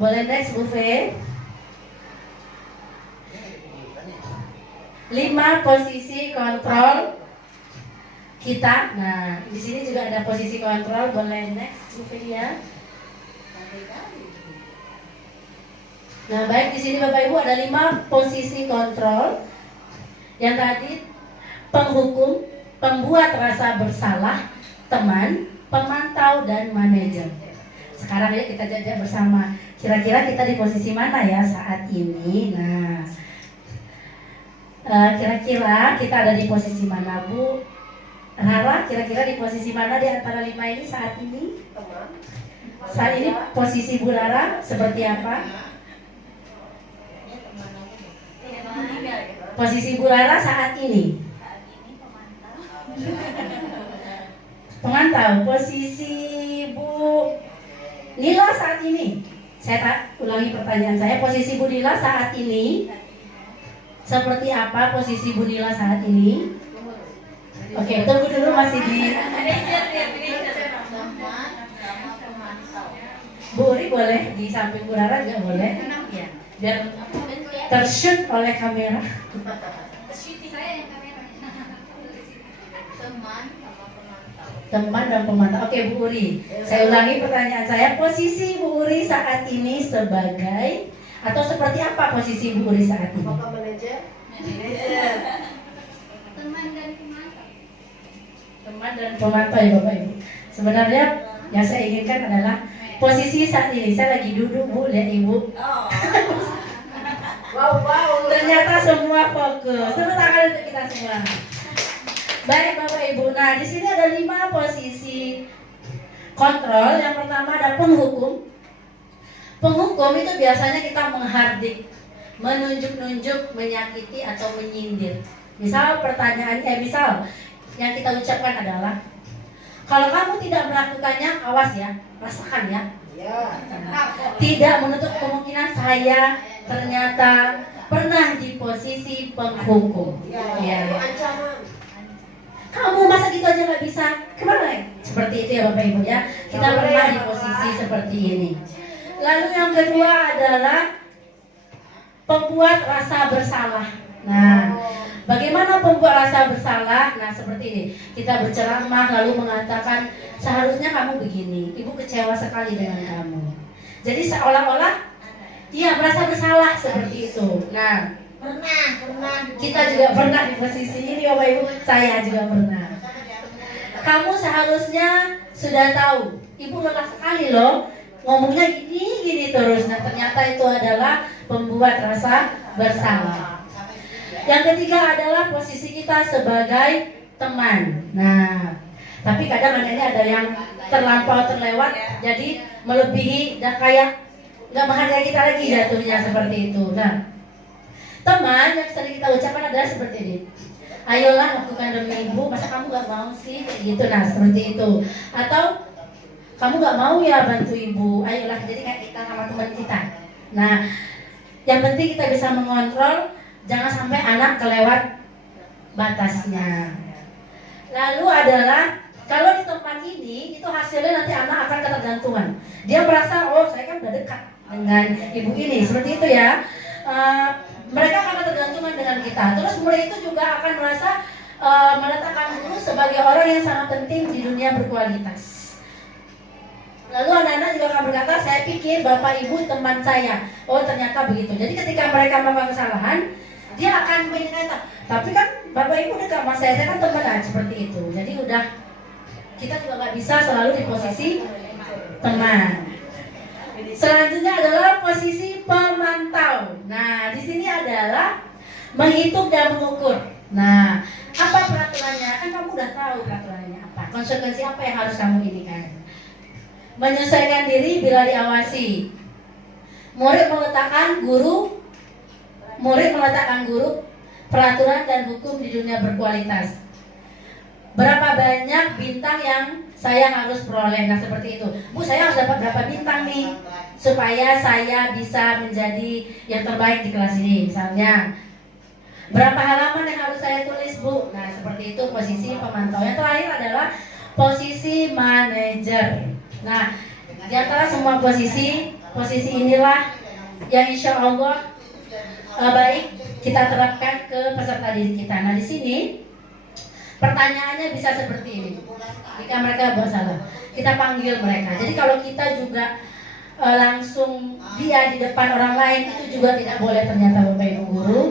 boleh next Bu Fe? 5 posisi kontrol kita. Nah, di sini juga ada posisi kontrol. Boleh next Bu Fe ya? Nah, baik, di sini Bapak Ibu ada 5 posisi kontrol. Yang tadi penghukum, pembuat rasa bersalah, teman, pemantau, dan manajer. Sekarang ya kita jajak bersama. Kira-kira kita di posisi mana ya saat ini? Nah, kira-kira kita ada di posisi mana, Bu? Rara, kira-kira di posisi mana di antara 5 ini saat ini? Saat ini posisi Bu Rara seperti apa? Posisi Bu Rara saat ini? Pemantau. Posisi Bu Nila saat ini? Saya ulangi pertanyaan saya. Posisi Bu Nila saat ini seperti apa posisi Bu Nila saat ini? Oke, tunggu dulu masih di Bu Uri boleh di samping Bu Rara juga boleh? Ya, biar tershoot oleh kamera. Teman dan pemantau. Oke, Bu Uri. Saya ulangi pertanyaan saya. Posisi Bu Uri saat ini sebagai atau seperti apa posisi Bu Uri saat ini? Manajer. Teman dan pemantau. Teman dan pemantau ya Bapak Ibu. Sebenarnya yang saya inginkan adalah posisi saat ini. Saya lagi duduk Bu, lihat Ibu. Wow. Ternyata semua fokus. Tepuk tangan untuk kita semua. Baik Bapak Ibu. Nah, di sini ada 5 posisi kontrol. Yang pertama ada penghukum. Penghukum itu biasanya kita menghardik, menunjuk-nunjuk, menyakiti atau menyindir. Misal misal yang kita ucapkan adalah, kalau kamu tidak melakukannya, awas ya, rasakan ya. Tidak menutup kemungkinan saya ternyata pernah di posisi penghukum. Ya. Kamu masa gitu aja nggak bisa? Kemana? Seperti itu ya Bapak Ibu ya. Kita pernah di posisi seperti ini. Lalu yang kedua adalah pembuat rasa bersalah. Nah, bagaimana pembuat rasa bersalah? Nah, seperti ini. Kita berceramah lalu mengatakan seharusnya kamu begini. Ibu kecewa sekali dengan kamu. Jadi seolah-olah dia merasa bersalah seperti itu. Nah, pernah. Kita juga pernah di posisi ini Bapak Ibu. Saya juga pernah. Kamu seharusnya sudah tahu. Ibu lelah sekali loh. Ngomongnya gini terus. Nah, ternyata itu adalah pembuat rasa bersalah. Yang ketiga adalah posisi kita sebagai teman. Nah, tapi kadang ini ada yang terlewat, jadi melebihi dan kayak nggak menghargai kita lagi jatuhnya seperti itu. Nah, teman yang sering kita ucapkan adalah seperti ini. Ayolah lakukan demi ibu, masa kamu nggak mau sih kayak gitu. Nah, seperti itu. Atau kamu nggak mau ya bantu ibu, ayolah. Jadi kayak kita sama teman kita. Nah, yang penting kita bisa mengontrol, jangan sampai anak kelewat batasnya. Lalu adalah kalau di tempat ini itu hasilnya nanti anak akan penting di dunia berkualitas. Lalu anak-anak juga akan berkata, saya pikir bapak ibu teman saya. Oh ternyata begitu. Jadi ketika mereka melakukan kesalahan, dia akan berkata, tapi kan bapak ibu dekat sama saya kan teman, seperti itu. Jadi udah, kita juga nggak bisa selalu di posisi teman. Selanjutnya adalah posisi pemantau. Nah, di sini adalah menghitung dan mengukur. Nah, apa peraturannya? Kan kamu udah tahu peraturannya apa. Konsekuensi apa yang harus kamu inikan. Menyesuaikan diri bila diawasi. Murid meletakkan guru peraturan dan hukum di dunia berkualitas. Berapa banyak bintang yang saya harus peroleh? Nah seperti itu. Bu, saya harus dapat berapa bintang nih supaya saya bisa menjadi yang terbaik di kelas ini misalnya. Berapa halaman yang harus saya tulis, Bu? Nah seperti itu posisi pemantau. Yang terakhir adalah posisi manajer. Nah, di antara semua posisi inilah yang insya Allah baik kita terapkan ke peserta didik kita. Nah, di sini pertanyaannya bisa seperti ini. Jika mereka bersalah, kita panggil mereka. Jadi kalau kita juga langsung dia di depan orang lain itu juga tidak boleh ternyata Bapak Ibu guru.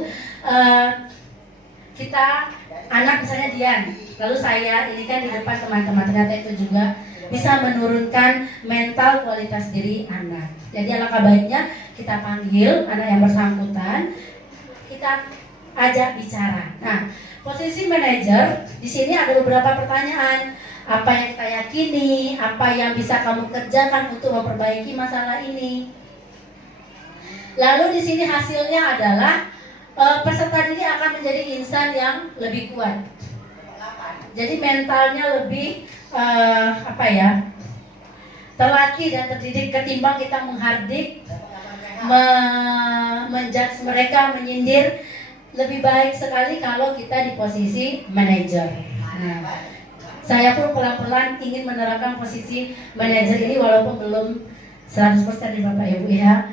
Kita anak misalnya Dian, lalu saya ini kan di depan teman-teman, ternyata itu juga bisa menurunkan mental kualitas diri anak. Jadi alangkah baiknya kita panggil anak yang bersangkutan, kita ajak bicara. Nah, posisi manajer di sini ada beberapa pertanyaan. Apa yang kita yakini, apa yang bisa kamu kerjakan untuk memperbaiki masalah ini. Lalu di sini hasilnya adalah peserta didik akan menjadi insan yang lebih kuat. Jadi mentalnya lebih terlatih dan terdidik ketimbang kita menghardik, menjudge mereka, menyindir. Lebih baik sekali kalau kita di posisi manajer. Nah, saya pun pelan-pelan ingin menerapkan posisi manajer ini walaupun belum 100% di Bapak Ibu ya.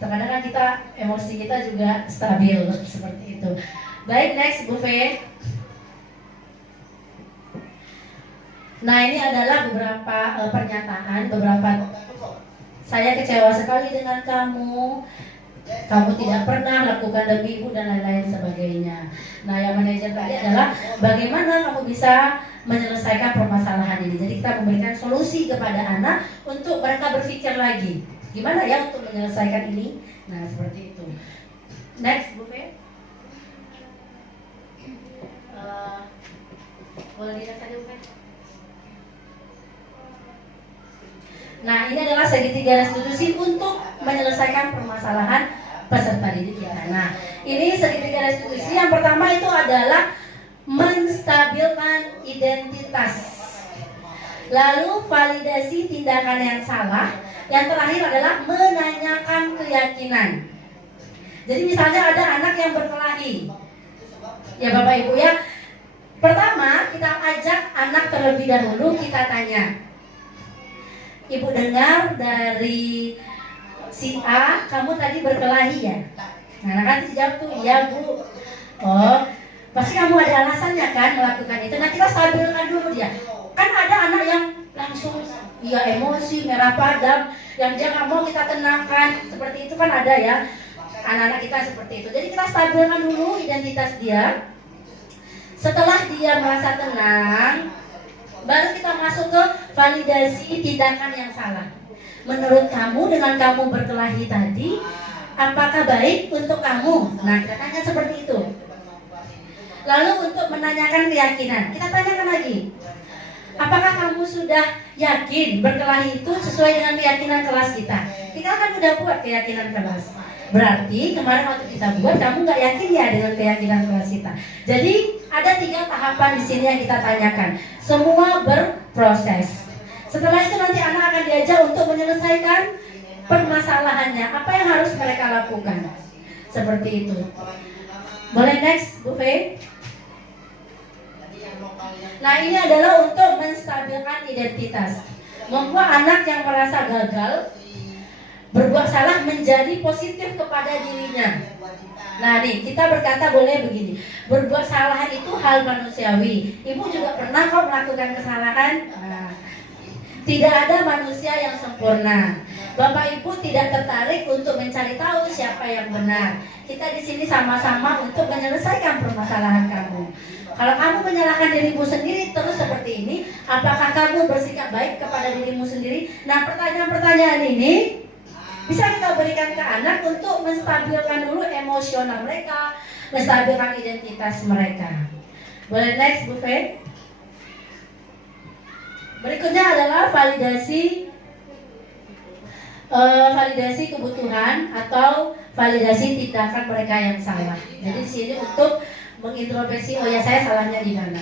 Terkadang kan kita emosi kita juga stabil seperti itu. Baik, next Bu Fe. Nah ini adalah beberapa pernyataan, saya kecewa sekali dengan kamu tidak pernah lakukan demi ibu dan lain-lain sebagainya. Nah yang manajer tadi adalah bagaimana kamu bisa menyelesaikan permasalahan ini. Jadi kita memberikan solusi kepada anak untuk mereka berpikir lagi, gimana ya untuk menyelesaikan ini. Nah seperti itu. Next Bu Fe. Boleh dilihat saja Bu Fe. Nah, ini adalah segitiga restitusi untuk menyelesaikan permasalahan peserta didik kita. Nah, ini segitiga restitusi. Yang pertama itu adalah menstabilkan identitas. Lalu validasi tindakan yang salah. Yang terakhir adalah menanyakan keyakinan. Jadi misalnya ada anak yang berkelahi. Ya Bapak Ibu ya. Pertama, kita ajak anak terlebih dahulu, kita tanya. Ibu dengar dari si A, kamu tadi berkelahi ya? Nah, nanti jawab tuh, iya Bu. Oh, pasti kamu ada alasannya kan melakukan itu. Nah, kita stabilkan dulu dia. Kan ada anak yang langsung ya emosi, merah padam, yang dia nggak mau kita tenangkan. Seperti itu kan ada ya, anak-anak kita seperti itu. Jadi kita stabilkan dulu identitas dia. Setelah dia merasa tenang, baru kita masuk ke validasi tindakan yang salah. Menurut kamu dengan kamu berkelahi tadi, apakah baik untuk kamu? Nah, kita tanya seperti itu. Lalu untuk menanyakan keyakinan, kita tanyakan lagi. Apakah kamu sudah yakin berkelahi itu sesuai dengan keyakinan kelas kita? Kita kan udah buat keyakinan kelas. Berarti kemarin waktu kita buat, kamu nggak yakin ya dengan keyakinan kelas kita. Jadi ada 3 tahapan di sini yang kita tanyakan. Semua berproses. Setelah itu nanti anak akan diajak untuk menyelesaikan permasalahannya. Apa yang harus mereka lakukan? Seperti itu. Boleh next, Bu Fe? Nah ini adalah untuk menstabilkan identitas. Membuat anak yang merasa gagal berbuat salah menjadi positif kepada dirinya. Nah nih, kita berkata boleh begini, berbuat salah itu hal manusiawi. Ibu juga pernah kok melakukan kesalahan. Nah, tidak ada manusia yang sempurna. Bapak Ibu tidak tertarik untuk mencari tahu siapa yang benar. Kita di sini sama-sama untuk menyelesaikan permasalahan kamu. Kalau kamu menyalahkan dirimu sendiri terus seperti ini, apakah kamu bersikap baik kepada dirimu sendiri? Nah, pertanyaan-pertanyaan ini bisa kita berikan ke anak untuk menstabilkan dulu emosional mereka, menstabilkan identitas mereka. Boleh next, Bu Fe? Berikutnya adalah validasi kebutuhan atau validasi tindakan mereka yang salah. Jadi di sini untuk mengintrospeksi, oh ya saya salahnya di mana.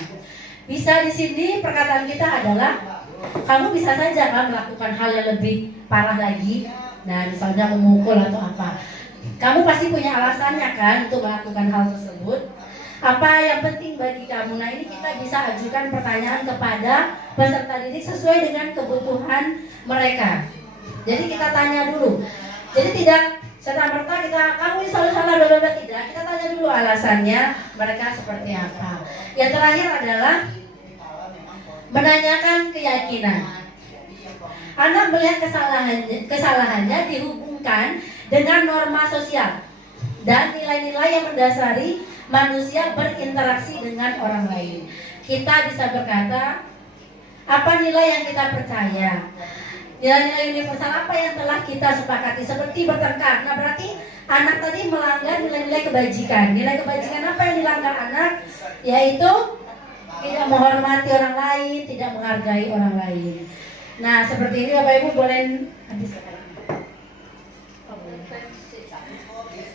Bisa di sini perkataan kita adalah kamu bisa saja kan melakukan hal yang lebih parah lagi. Nah, misalnya memukul atau apa. Kamu pasti punya alasannya kan untuk melakukan hal tersebut. Apa yang penting bagi kamu? Nah, ini kita bisa ajukan pertanyaan kepada peserta didik sesuai dengan kebutuhan mereka. Jadi kita tanya dulu. Jadi tidak serta-merta kamu ini selalu salah, bla tidak. Kita tanya dulu alasannya mereka seperti apa. Yang terakhir adalah menanyakan keyakinan. Anak melihat kesalahannya dihubungkan dengan norma sosial dan nilai-nilai yang mendasari manusia berinteraksi dengan orang lain. Kita bisa berkata, apa nilai yang kita percaya? Nilai-nilai universal apa yang telah kita sepakati? Seperti bertengkar. Nah, berarti anak tadi melanggar nilai-nilai kebajikan. Nilai kebajikan apa yang dilanggar anak? Yaitu tidak menghormati orang lain, tidak menghargai orang lain. Nah, seperti ini Bapak Ibu boleh habis.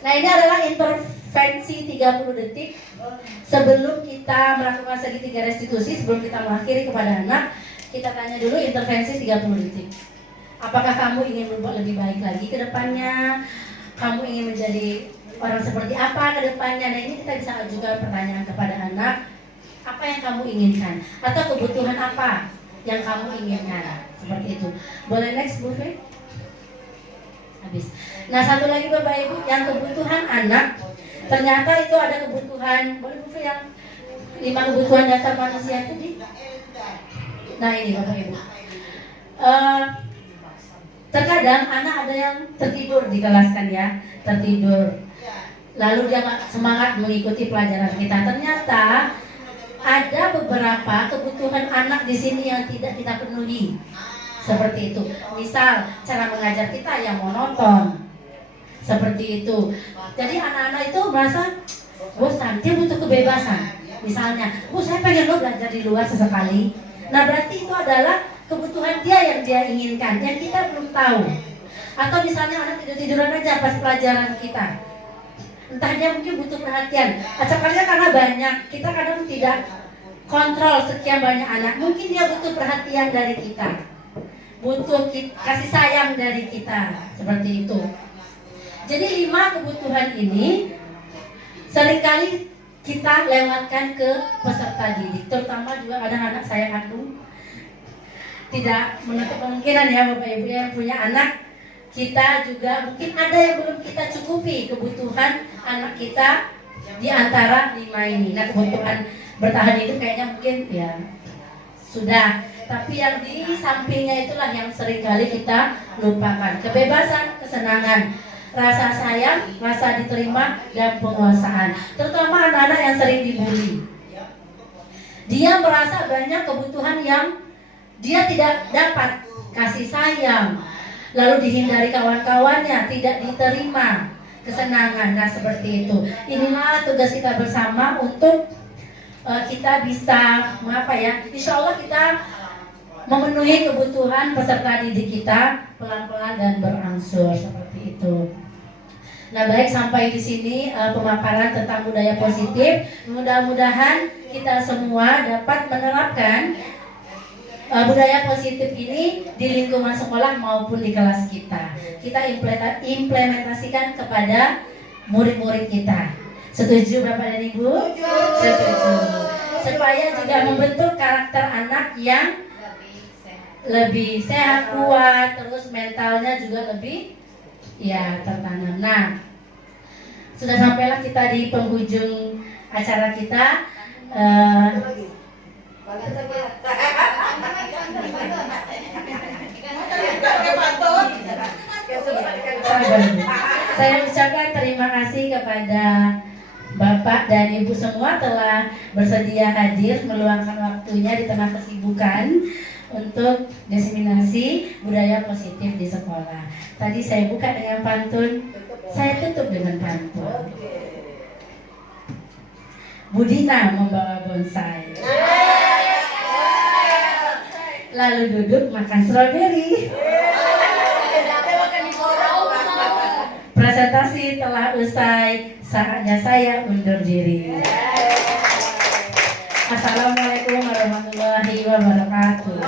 Nah, ini adalah intervensi 30 detik sebelum kita melakukan segitiga restitusi, sebelum kita mengakhiri kepada anak. Kita tanya dulu intervensi 30 detik. Apakah kamu ingin berbuat lebih baik lagi ke depannya? Kamu ingin menjadi orang seperti apa ke depannya? Nah, ini kita bisa ajukan pertanyaan kepada anak. Apa yang kamu inginkan? Atau kebutuhan apa yang kamu inginkan? Seperti itu. Boleh next, Bu Fe? Habis. Nah, satu lagi Bapak Ibu, yang kebutuhan anak. Ternyata itu ada kebutuhan. Boleh Bu Fe yang 5 kebutuhan dasar manusia itu di? Nah, ini Bapak Ibu. Terkadang anak ada yang tertidur di kelas kan ya, tertidur. Lalu dia semangat mengikuti pelajaran kita. Ternyata ada beberapa kebutuhan anak di sini yang tidak kita penuhi. Seperti itu. Misal cara mengajar kita yang monoton. Seperti itu. Jadi anak-anak itu merasa bosan, dia butuh kebebasan. Misalnya, Bu saya pengen lo belajar di luar sesekali. Nah, berarti itu adalah kebutuhan dia yang dia inginkan, yang kita belum tahu. Atau misalnya anak tidur-tiduran aja pas pelajaran kita. Entah dia mungkin butuh perhatian. Acaranya karena banyak, kita kadang tidak kontrol sekian banyak anak. Mungkin dia butuh perhatian dari kita, butuh kasih sayang dari kita. Seperti itu. Jadi 5 kebutuhan ini seringkali kita lewatkan ke peserta didik. Terutama juga ada anak saya kandung. Tidak menutup kemungkinan ya Bapak Ibu yang punya anak, kita juga mungkin ada yang belum kita cukupi kebutuhan anak kita di antara 5 ini. Nah, kebutuhan bertahan itu kayaknya mungkin ya sudah, tapi yang di sampingnya itulah yang seringkali kita lupakan. Kebebasan, kesenangan, rasa sayang, rasa diterima, dan penguasaan. Terutama anak-anak yang sering dibully. Dia merasa banyak kebutuhan yang dia tidak dapat, kasih sayang, lalu dihindari kawan-kawannya, tidak diterima, kesenangan. Nah, seperti itu. Inilah tugas kita bersama untuk kita bisa insya Allah kita memenuhi kebutuhan peserta didik kita pelan-pelan dan berangsur, seperti itu. Nah, baik, sampai di sini pemaparan tentang budaya positif. Mudah-mudahan kita semua dapat menerapkan budaya positif ini di lingkungan sekolah maupun di kelas kita. Kita implementasikan kepada murid-murid kita. Setuju Bapak dan Ibu? Setuju. Supaya juga membentuk karakter anak yang lebih sehat, kuat, terus mentalnya juga lebih tertanam. Nah, Sudah sampailah kita di penghujung acara kita. Saya ucapkan terima kasih kepada Bapak dan Ibu semua telah bersedia hadir meluangkan waktunya di tengah kesibukan untuk diseminasi budaya positif di sekolah. Tadi saya buka dengan pantun, saya tutup dengan pantun. Budina membawa bonsai, lalu duduk makan stroberi. Presentasi telah usai, saatnya saya undur diri. Assalamualaikum warahmatullahi wabarakatuh.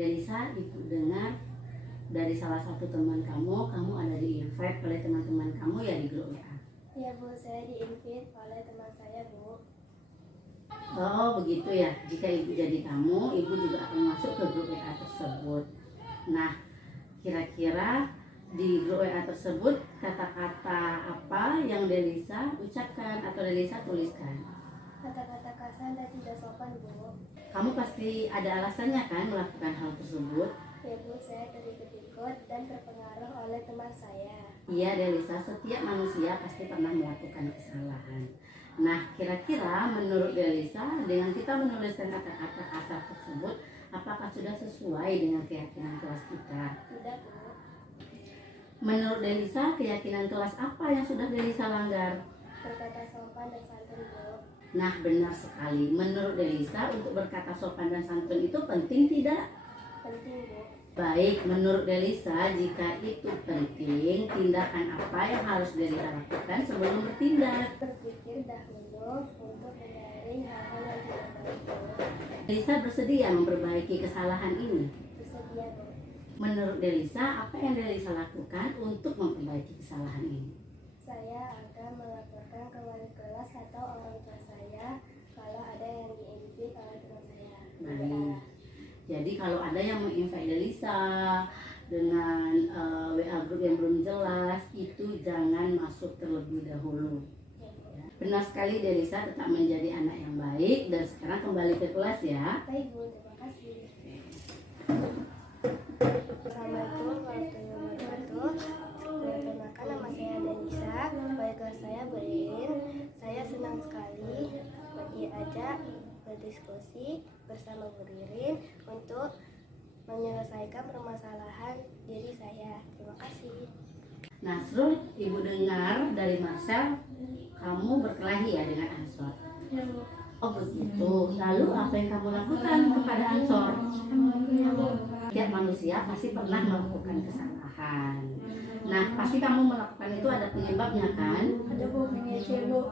Delisa, Ibu dengar dari salah satu teman kamu ada di-invite oleh teman-teman kamu ya di grup WA. Ya Bu, saya di-invite oleh teman saya Bu. Oh begitu ya, jika Ibu jadi kamu, Ibu juga akan masuk ke grup WA tersebut. Nah, kira-kira di grup WA tersebut kata-kata apa yang Delisa ucapkan atau Delisa tuliskan? Kata-kata kasar dan tidak sopan Bu. Kamu pasti ada alasannya kan melakukan hal tersebut? Ya Bu, saya terikut-ikut dan terpengaruh oleh teman saya. Iya Delisa, setiap manusia pasti pernah melakukan kesalahan. Nah, kira-kira menurut Delisa, dengan kita menuliskan kata-kata kasar tersebut, apakah sudah sesuai dengan keyakinan kelas kita? Tidak Bu. Menurut Delisa, keyakinan kelas apa yang sudah Delisa langgar? Berkata sopan dan santun Bu. Nah, benar sekali. Menurut Delisa, untuk berkata sopan dan santun itu penting tidak? Penting Bu. Baik, menurut Delisa, jika itu penting, tindakan apa yang harus Delisa lakukan sebelum bertindak? Berpikir dahulu untuk menghindari hal-hal yang tidak baik Bu. Delisa bersedia memperbaiki kesalahan ini. Bersedia Bu. Menurut Delisa, apa yang Delisa lakukan untuk memperbaiki kesalahan ini? Saya akan melaporkan ke wali kelas atau orang tua saya kalau ada yang di-invite oleh teman saya. Baik. Jadi kalau ada yang menginvite Delisa dengan WA group yang belum jelas, itu jangan masuk terlebih dahulu. Ya. Benar sekali Delisa tetap menjadi anak yang baik dan sekarang kembali ke kelas ya. Baik Bu, terima kasih. Assalamualaikum warahmatullahi wabarakatuh. Perkenalkan nama saya Delisa, wali kelas saya Berin. Saya senang sekali diajak berdiskusi bersama Bu Ririn untuk menyelesaikan permasalahan diri saya. Terima kasih. Nasrul, Ibu dengar dari Marcel, kamu berkelahi ya dengan Ansor. Ya Bu. Oh begitu. Lalu apa yang kamu lakukan kepada Ansor? Ya Bu. Setiap manusia pasti pernah melakukan kesalahan. Nah, pasti kamu melakukan itu ada penyebabnya kan? Ada Bu, mengejek Bu.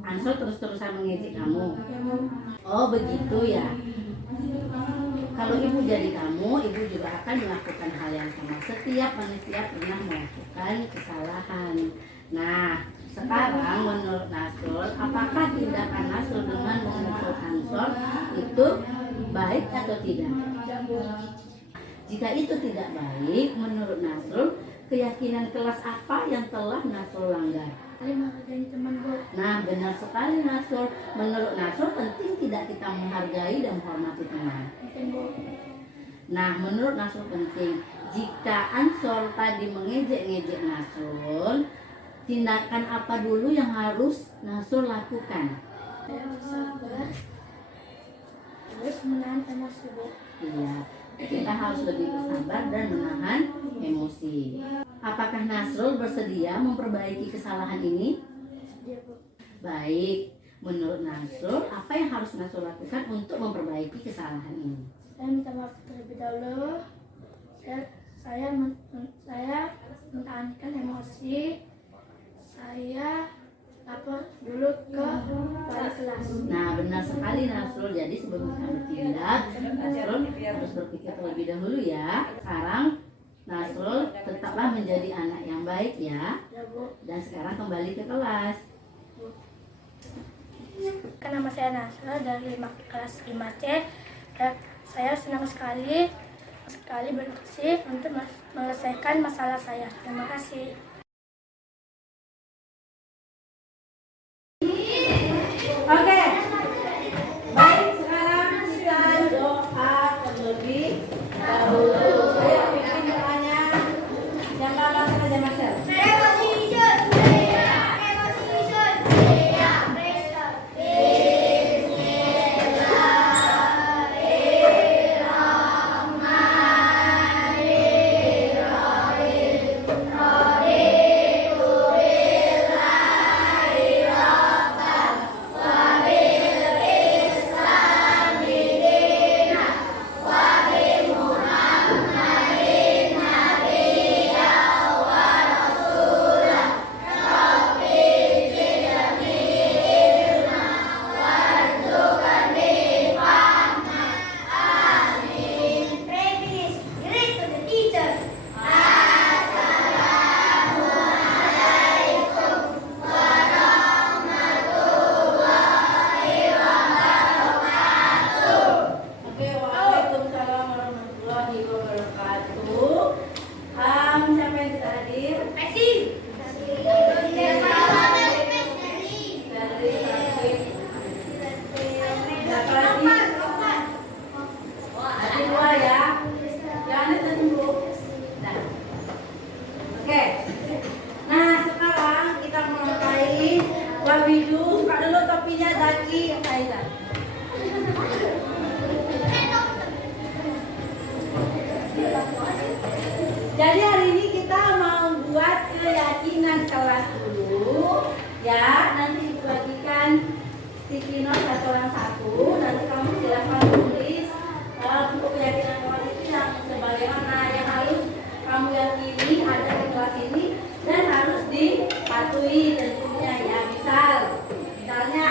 Ansor terus-terusan mengejek kamu. Ya Bu. Oh begitu ya. Kalau Ibu jadi kamu, Ibu juga akan melakukan hal yang sama. Setiap manusia pernah melakukan kesalahan. Nah, sekarang menurut Nasrul, apakah tindakan Nasrul dengan memukul Ansor itu baik atau tidak? Ya Bu. Jika itu tidak baik, menurut Nasrul, keyakinan kelas apa yang telah Nasrul langgar? Saya menghargai teman Bu. Nah, benar sekali Nasrul. Menurut Nasrul, penting tidak kita menghargai dan menghormati teman. Penting Bu. Nah, menurut Nasrul penting. Jika Ansor tadi mengejek-ngejek Nasrul, tindakan apa dulu yang harus Nasrul lakukan? Saya bersabar. Terus menahan emosi Bu. Iya, kita harus lebih bersabar dan menahan emosi. Apakah Nasrul bersedia memperbaiki kesalahan ini? Dia Bu. Baik, menurut Nasrul, apa yang harus Nasrul lakukan untuk memperbaiki kesalahan ini? Saya minta maaf terlebih dahulu. Saya menahankan emosi. Saya lapor dulu ke wali kelas. Nah, benar sekali Nasrul. Jadi sebelum kita bertindak, Nasrul harus berpikir terlebih dahulu ya. Sekarang Nasrul Tetaplah menjadi anak yang baik ya. Ya, Bu. Dan sekarang kembali ke kelas. Kan nama saya Nasra dari kelas 5C. Dan saya senang sekali berdiskusi untuk menyelesaikan masalah saya. Terima kasih. Oke. Baik, sekarang kita doa terlebih dahulu. Ayo bikin doanya. Siapa langsung aja Marcel? Oke, waalaikumsalam warahmatullahi wabarakatuh. Siapa yang tidak hadir? Dari terakhir. Siapa lagi? Ada dua ya. Jangan tunggu. Nah. Oke. Nah, sekarang kita mulai wabidu. Buka dulu topinya Zaki Faizal. Jadi hari ini kita mau buat keyakinan kelas dulu ya. Nanti ibu bagikan sticky note satu orang satu. Nanti kamu silahkan tulis untuk keyakinan kelas itu yang sebagaimana yang harus kamu yakini ada di kelas ini dan harus dipatuhi tentunya ya. Misalnya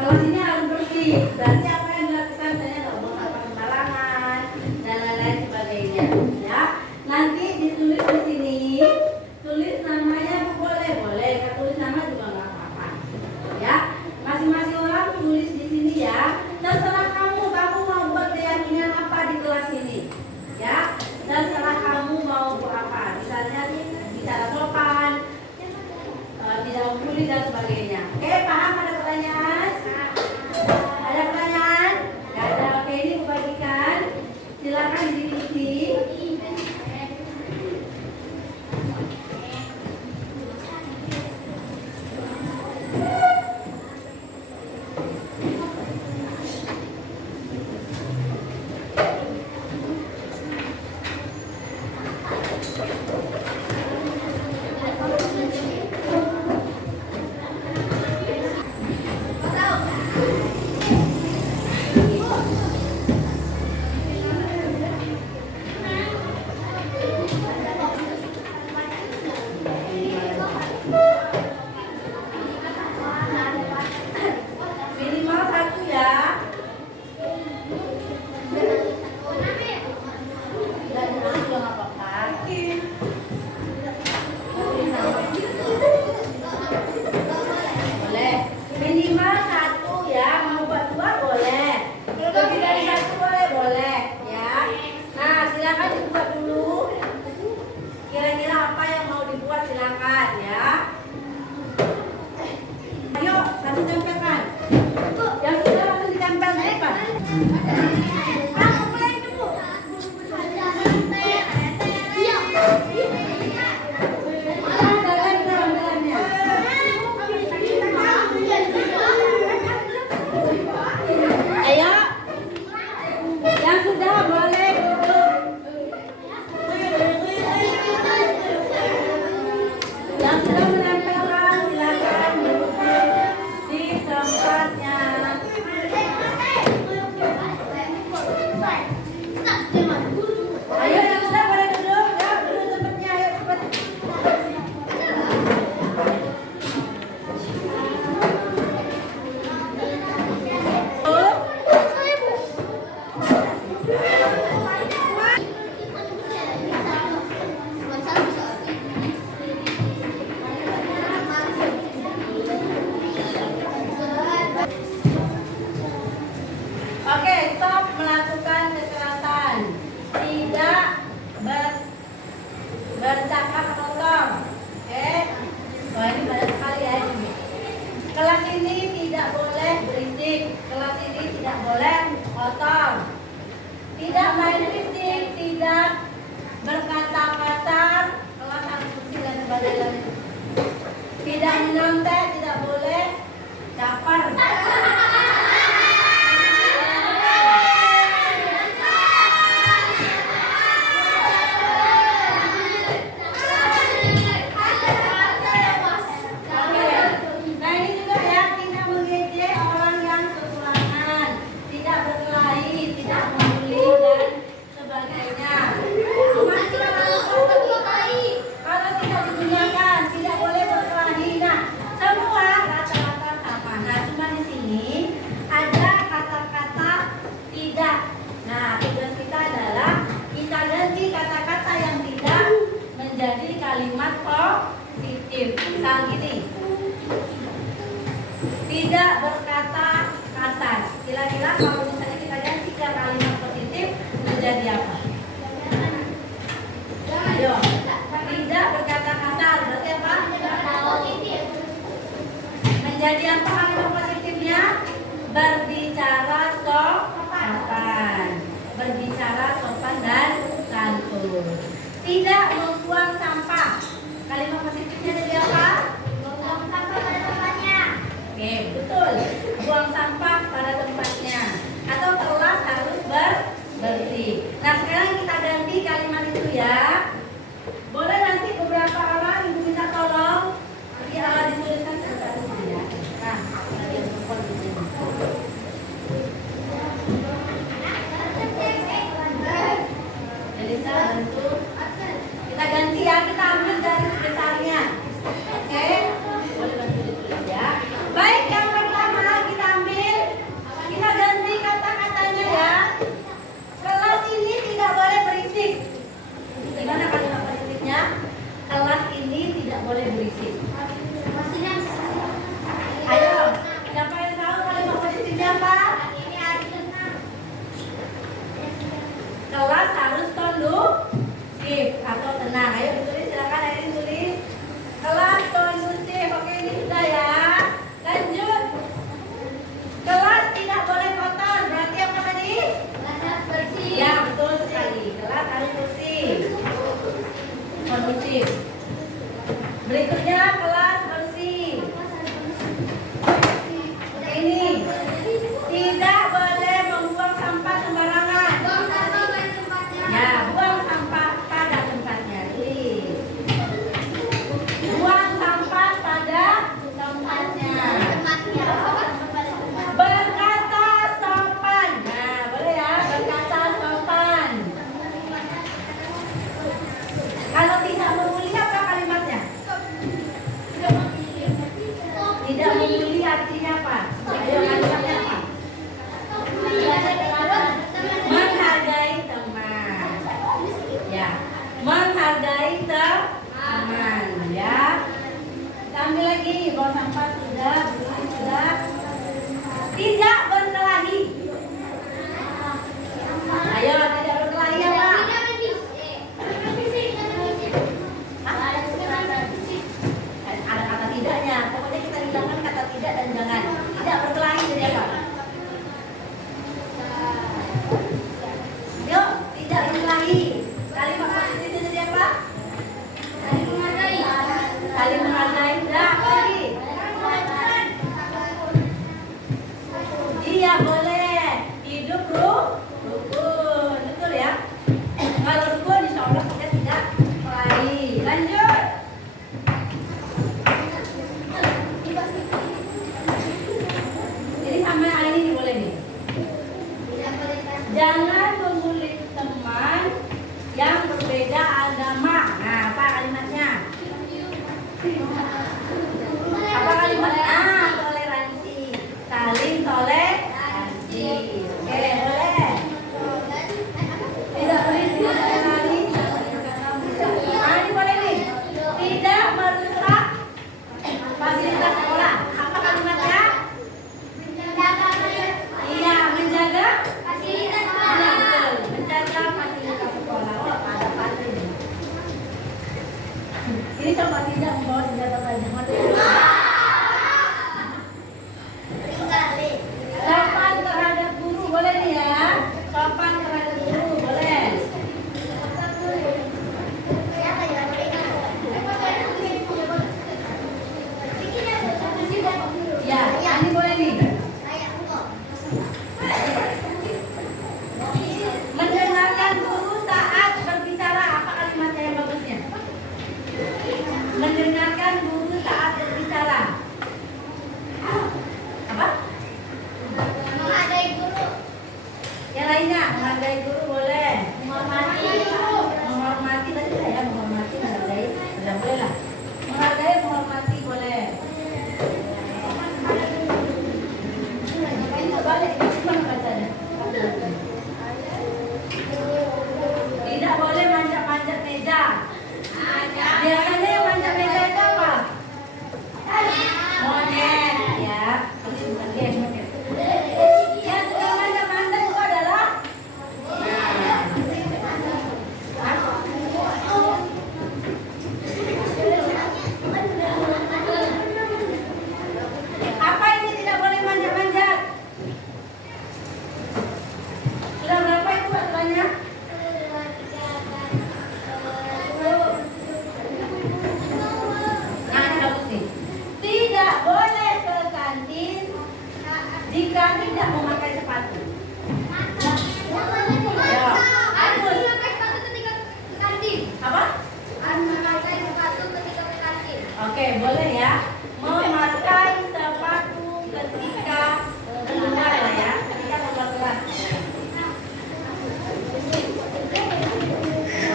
kelas ini harus bersih. Berarti apa yang dilakukan? Misalnya nggak buang sampah sembarangan dan lain-lain sebagainya ya. Nanti ditulis di sini, tulis namanya boleh, nggak tulis nama juga nggak apa-apa, ya. Masing-masing orang tulis di sini ya. Terserah kamu mau buat keyakinan apa di berisik, tidak berkata kasar, kelas harus bersih dan sebagainya. Tidak menyontek, tidak boleh caper. Nah ini juga ya, tidak mengejek orang yang kekurangan, tidak berkelahi, tidak membuli dan sebagainya. Kalau tidak digunakan, tidak boleh berkelahi. Nah, semua rata-rata sama. Nah, cuma di sini ada kata-kata tidak. Nah, tugas kita adalah kita ganti kata-kata yang tidak menjadi kalimat positif. Misal gini, tidak berkata kasar. Kira-kira kalau misalnya kita ganti ke kalimat positif menjadi apa? Ayo, tidak berkata kasar berarti apa? Menjadi apa kalimat positifnya? Berbicara sopan. Berbicara sopan dan santun. Tidak membuang sampah. Kalimat positifnya jadi apa? Oke, betul. Buang sampah pada tempatnya. Atau kelas harus bersih. Nah, sekarang kita ganti kalimat itu ya. Boleh nanti beberapa orang ibu minta tolong dituliskan sebentar di sini ya. Nah, ada yang perempuan di sini. Jadi saya bantu. Kita ganti ya, kita ambil garis besarnya. Oke? Boleh bantu ditulis ya. Baik, yang pertama kita ambil, kita ganti kata-katanya ya. Kelas ini tidak boleh berisik. Gimana kalimat positifnya? Kelas ini tidak boleh berisik. Ayo, siapa yang tahu kalimat positifnya apa? Kelas harus kondusif atau tenang. Ayo ditulis, silakan Airin tulis. Kelas kondusif. Oke, ini sudah ya. Lanjut. Kelas tidak boleh kotor. Berarti apa tadi? Ya, betul sekali. Kelas harus bersih. Kondusif. Berikutnya kelas bersih. Oke, ini. Tidak boleh membuang sampah sembarangan. Ya, buang sampah pada tempatnya. Tulis. Buang sampah pada tempatnya. Berkata sopan. Nah, boleh ya, berkata sopan. Kalau tidak membuli apa boleh ya. Memakai sepatu ketika keluar lah ya. Ketika keluar kelas.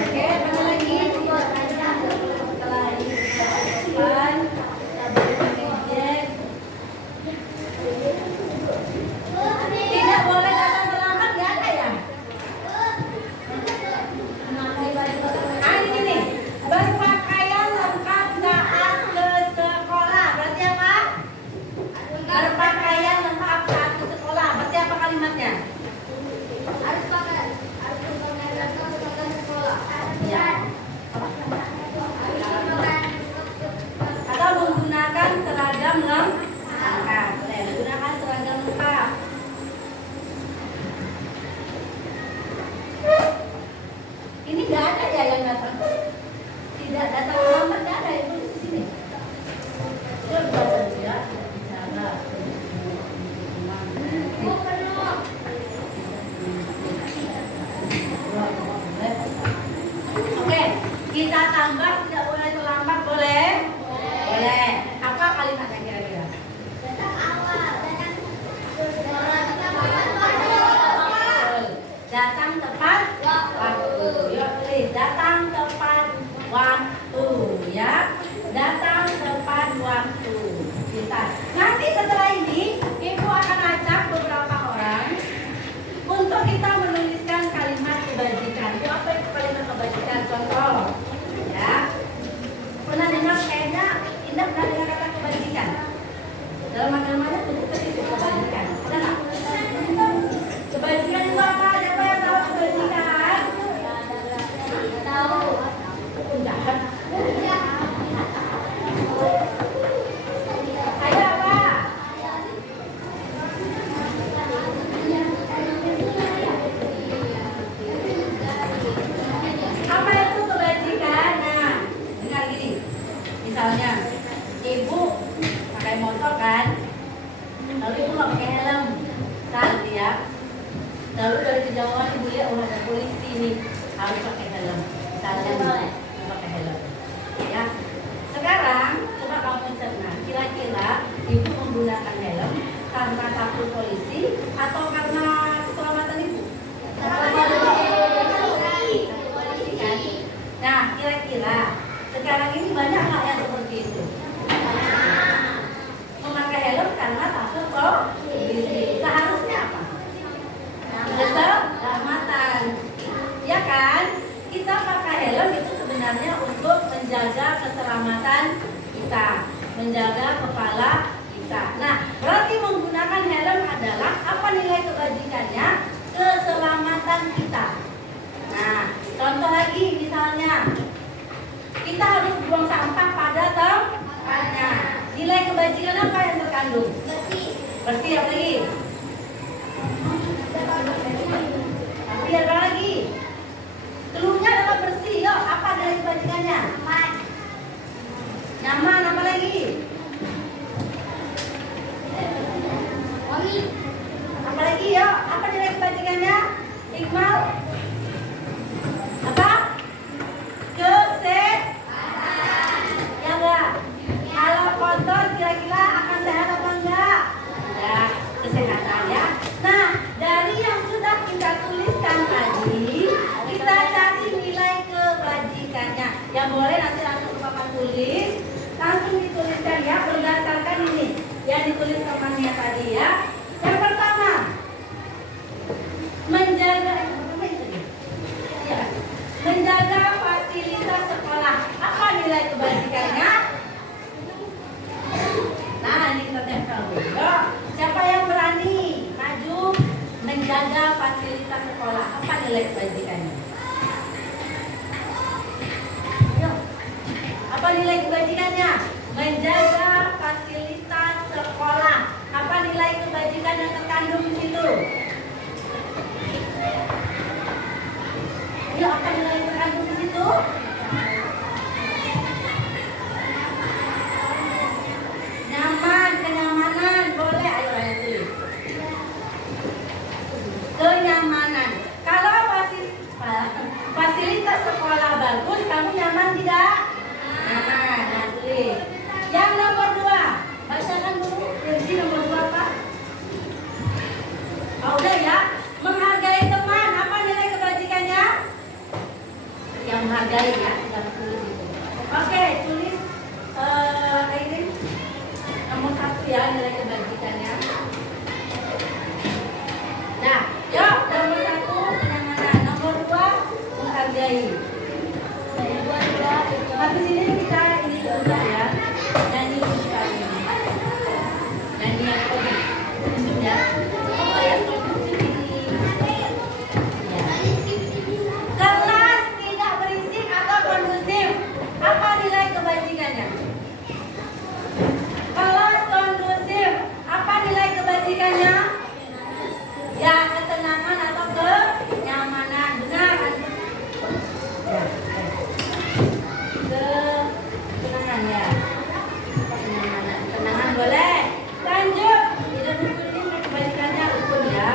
Oke, mana lagi? Setelah ini kita depan, kita beri ejek. Tidak boleh datang terlambat, nggak ada ya? Ah, ini nih. Berpakaian lengkap saat ke sekolah. Berarti apa? Berpakaian lengkap saat ke sekolah. Berarti apa kalimatnya? Harus pakai lengkap ke sekolah. Ya. Atau menggunakan seragam lengkap. Boleh menggunakan seragam lengkap. Ini nggak ada ya yang datang. Tidak datang lambat, nggak ada yang tulis di sini. Coba saja bicara. Oke, kita tambah tidak boleh terlambat, boleh? Boleh. Apa kalimatnya kira-kira? Datang tepat waktu. Yuk tulis, datang tepat waktu ya. Datang tepat waktu. Kita. Nanti setelah ini Ibu akan ajak beberapa orang untuk kita menuliskan kalimat kebajikan. Itu apa itu kalimat kebajikan? Contoh ya. Pernah dengar kayaknya Indah pernah dengar kata kebajikan? Dalam agamanya bentuk itu kebajikan. Ada nggak? Kebajikan itu apa? Siapa yang tahu kebajikan? Tahu. Enggak. Saya apa? Apa itu kebajikan? Nah, dengar gini. Misalnya, ibu pakai motor kan, lalu ibu nggak pakai helm, saat ya. Lalu dari kejauhan ibu lihat ada polisi nih, harus pakai helm. Misalnya, pakai helm. Ya. Sekarang coba kamu cerna, kira-kira ibu menggunakan helm karena takut polisi atau karena keselamatan ibu? Polisi kan? Nah, kira-kira sekarang ini banyak nggak yang seperti itu? Memakai helm karena takut polisi. Seharusnya apa? Keselamatan. Ya kan? Kita pakai helm itu sebenarnya untuk menjaga keselamatan kita, menjaga kepala kita. Nah, berarti menggunakan helm adalah apa nilai kebajikannya? Keselamatan kita. Nah, contoh lagi misalnya kita harus buang sampah pada tempatnya. Nilai kebajikan apa yang terkandung? Bersih. Bersih apa lagi? Tapi ada lagi. Keluarnya adalah bersih. Yuk, apa nilai kebajikannya? Nyaman. Nyaman apa lagi? Wangi. Apa lagi ya? Apa nilai kebajikannya? Iqmal? Apa? Kesehatan. Ya enggak? Kalau kotor kira-kira akan sehat apa enggak? Enggak. Kesehatan ya. Nah, dari yang sudah kita tuliskan tadi, kita cari nilai kebajikannya. Yang boleh nanti langsung Bapak tulis, langsung dituliskan ya berdasarkan ini yang ditulis temannya tadi ya. Yang pertama, menjaga ya, menjaga fasilitas sekolah. Apa nilai kebajikannya? Nah, ini kita tempel dulu. Siapa yang berani maju menjaga fasilitas sekolah? Apa nilai kebajikannya? Apa nilai kebajikannya? Menjaga fasilitas sekolah. Apa nilai kebajikan yang terkandung di situ? Ayo, apa nilai yang terkandung di situ? Nyaman, kenyamanan, boleh. Ayo tulis. Kenyamanan. Kalau fasilitas sekolah bagus, kamu nyaman tidak? Nyaman. Nah, tulis. menghargai ya, kita tulis itu. Oke, tulis ini nomor 1 ya, nilai kebajikannya. Nah, yuk nomor 1 kenyamanan, nomor 2 menghargai. Habis ini kita ini juga ya, nyanyi kita ini. Nyanyi yang kondusif ya. Oh ya, kondusif ini. Ya. Kelas tidak berisik atau kondusif. Apa nilai kebajikannya? Kelas kondusif. Apa nilai kebajikannya? Ya, ketenangan atau kenyamanan. Benar. Ya. Ketenangan ya. Kenyamanan. Ketenangan boleh. Lanjut. Tidak buku ini kebajikannya rukun ya.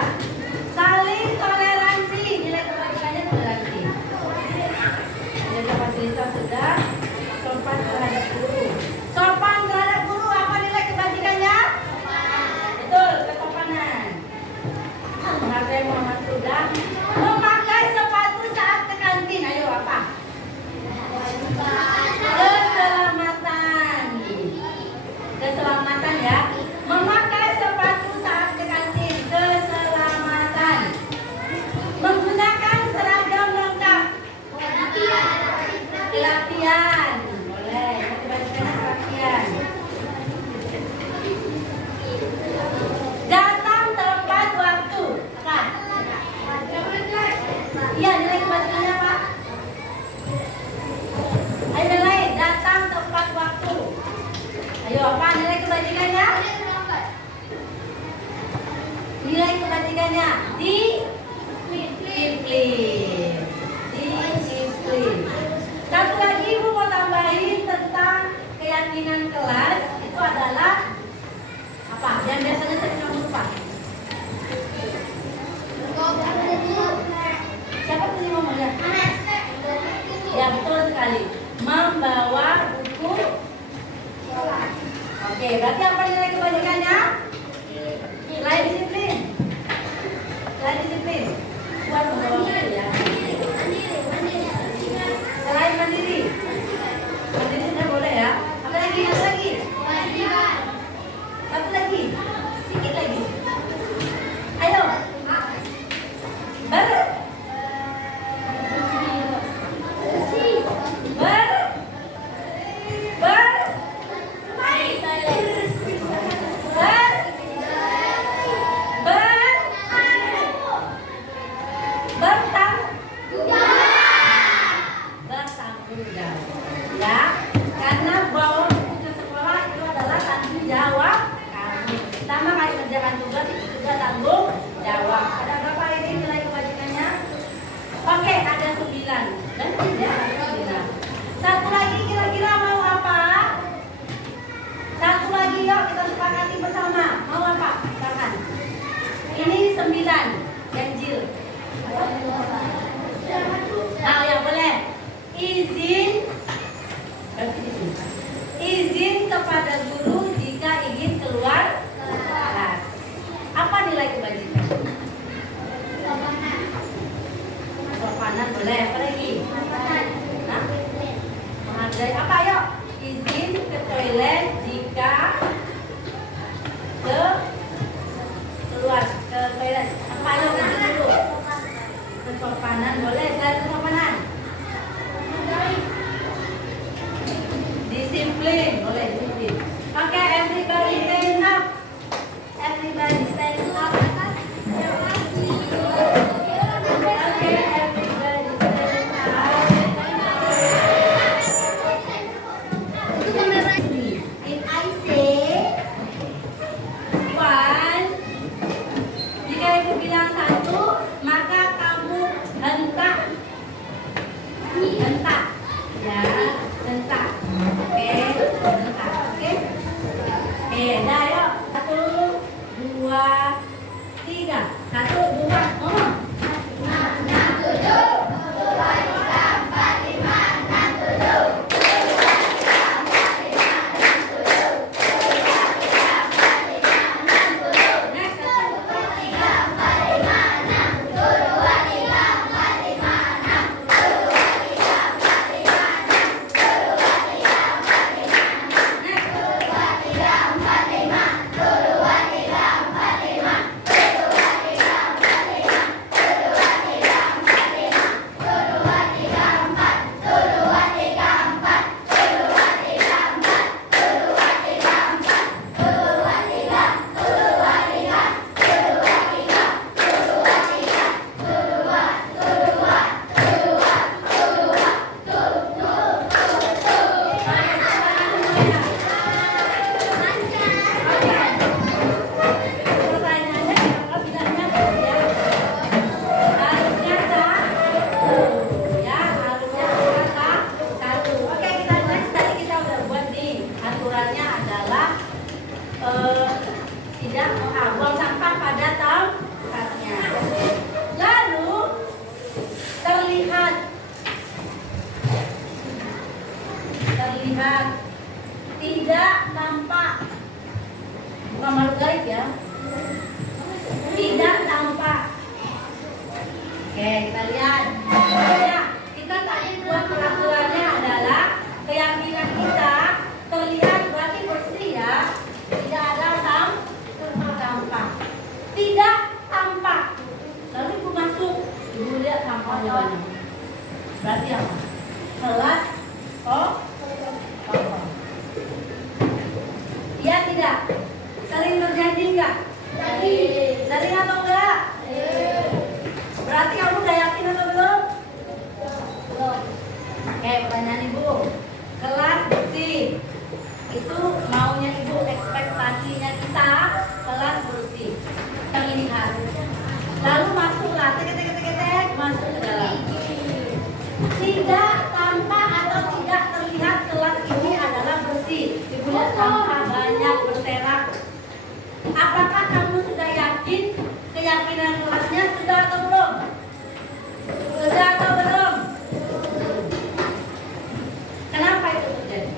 Saling toleransi. Nilai kebajikannya toleransi. Jaga fasilitas sudah. Sopan terhadap guru. Sopan terhadap guru. Apa nilai kebajikannya? Betul, kesopanan. Menghargai Muhammad sudah. Memakai sepatu saat ke kantin. Ayo apa? Keselamatan. Keselamatan ya. Memakai sepatu saat ke kantin. Keselamatan. Menggunakan seragam lengkap. Pelatihan. Boleh. Kebajikannya pelatihan. Datang tepat waktu. Apa? Iya, nilai kebajikannya apa? Ayo nilai datang tepat waktu. Ayo apa nilai kebajikannya? Nilai kebajikannya disiplin. Disiplin. Satu lagi Ibu mau tambahin tentang keyakinan kelas itu adalah apa? Yang biasanya sering kamu lupa. Siapa tadi ngomongnya? Ya betul sekali. Membawa buku. Oke, berarti apa nilai kebajikannya? Selain disiplin. Selain disiplin. Buat membawa buku ya. Selain mandiri. Mandiri sudah boleh ya. Apa lagi? Apa lagi? Satu lagi. Sedikit lagi. Ayo. Ber. Bertanggung jawab ya, karena bawa buku ke sekolah itu adalah tanggung jawab kamu. Sama kayak kerjakan tugas itu juga tanggung jawab. Ada berapa ini nilai kebajikannya? Oke, ada 9. Dan tidak ada 9. Satu lagi kira-kira mau apa? Satu lagi yuk kita sepakati bersama. Mau apa? Silakan. Ini 9. Ganjil. Nah, ya boleh. Izin kepada guru jika ingin keluar kelas. Apa nilai kebajikan? Sopanan boleh. Apa lagi? Nah, menghargai apa yuk? Izin ke toilet jika keluar ke toilet. Apa yuk? Izin dulu. Kesopanan boleh. Selain kesopanan. Disiplin, boleh disiplin. Oke, everybody stand up. Everybody stand up. Oke, everybody stand up. If I say 1, jika ibu bilang 1, maka kamu hentak terlihat, tidak tampak. Bukan makhluk gaib ya. Tidak tampak. Oke, kita lihat. Ya, kita tadi buat peraturannya adalah keyakinan kita terlihat berarti bersih ya. Tidak ada tampak. Tidak tampak. Lalu ibu masuk, ibu lihat sampahnya banyak. Berarti apa? Kelas kosong. Iya tidak? Sering terjadi enggak? Sering atau enggak? Berarti kamu udah yakin atau belum? Belum. Oke, pertanyaan ibu. Kelas bersih. Itu maunya ibu, ekspektasinya kita kelas bersih. Yang ini harus. Lalu masuklah, tek, masuk ke dalam. Tidak tampak atau tidak terlihat kelas ini adalah bersih. Ibu lihat sampah banyak berserak. Apakah kamu sudah yakin keyakinan kelasnya sudah atau belum? Sudah atau belum? Kenapa itu terjadi?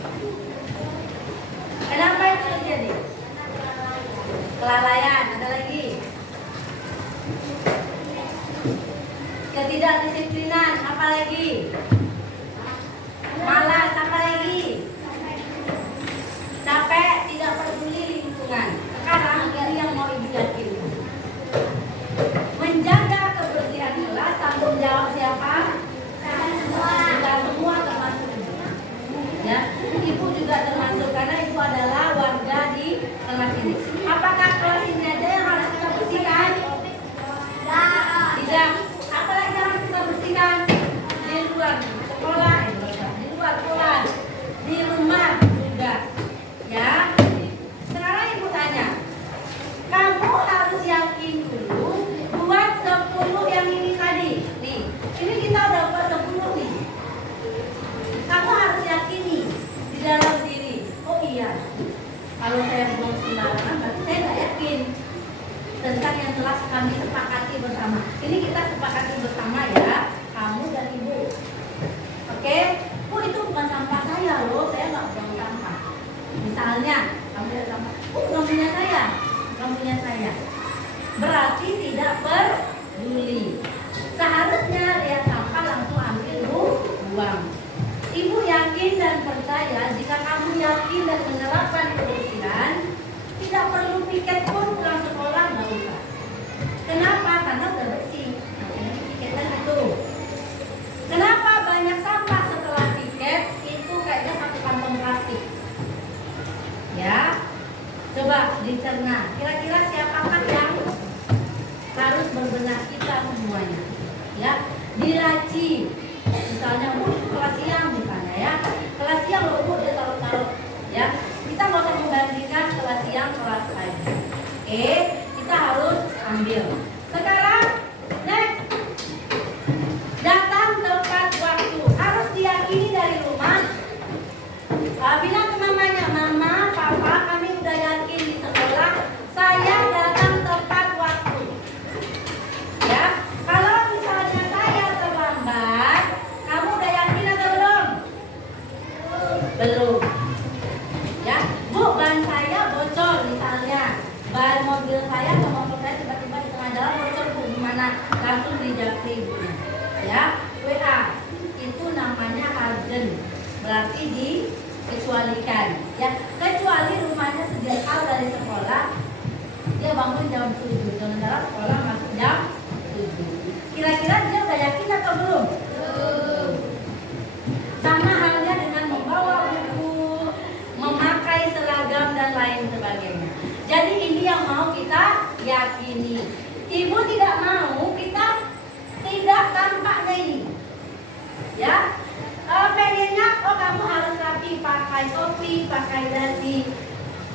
Kenapa itu terjadi? Kelalaian, ada lagi. Ketidakdisiplinan, apa lagi? Malas, apa lagi? Capek, tidak peduli lingkungan. Sekarang ini yang mau ibu yakinkan. Menjaga kebersihan kelas tanggung jawab siapa? Kita semua termasuk ibu. Ya, ibu juga termasuk karena ibu adalah warga di kelas ini. Apakah kelas ini aja yang harus kita bersihkan? Tidak. Apalagi yang harus kita bersihkan? Di luar sekolah, di luar kelas, di rumah juga. Ya. Sekarang ibu tanya, kamu harus yakin dulu buat 10 yang ini tadi. Nih, ini kita udah buat 10 nih. Kamu harus yakini di dalam diri. Oh iya, kalau saya belum sembarangan, berarti saya nggak yakin tentang yang telah kami sepakati bersama. Ini kita sepakati bersama ya, kamu dan ibu. Oke, Bu itu bukan sampah saya loh, saya nggak buang sampah. Misalnya, kamu lihat sampah, bukan punya saya, bukan punya saya. Berarti tidak peduli. Seharusnya lihat sampah langsung ambil buang. Ibu yakin dan percaya jika kamu yakin dan menerapkan kebersihan, tidak perlu piket pun pulang sekolah, nggak usah. Kenapa? Karena udah bersih. Makanya piketnya itu. Kenapa banyak sampah setelah piket? Itu kayaknya satu kantong plastik. Ya, coba dicerna. Kira-kira siapakah yang harus berbenah kita semuanya? Ya, dilaci. Misalnya, Bu, itu kelas siang misalnya ya. Kelas siang loh, Bu, dia taruh-taruh. Ya, kita nggak usah membandingkan kelas siang, kelas pagi. Oke, kita harus ambil. Sekarang, next. Datang tepat waktu. Harus diyakini dari rumah. Bilang ke mamanya, Mama, Papa, kami udah yakin di sekolah. Saya datang tepat waktu. Ya, kalau misalnya saya terlambat, kamu udah yakin atau belum? Belum. Ya, Bu, ban saya bocor misalnya. Ban mobil saya atau motor saya tiba-tiba di tengah jalan bocor, Bu, gimana? Langsung dijapri ibunya. Ya, WA. Itu namanya harden. Berarti dikecualikan. Ya, kecuali rumahnya sejauh dari sekolah, dia bangun jam 7. Sementara sekolah masuk jam 7. Kira-kira dia udah yakin atau belum? Sama halnya dengan membawa buku, memakai seragam dan lain sebagainya. Jadi ini yang mau kita yakini. Ibu tidak mau kita tidak tampaknya ini. Ya, pengennya kamu harus rapi, pakai topi, pakai dasi.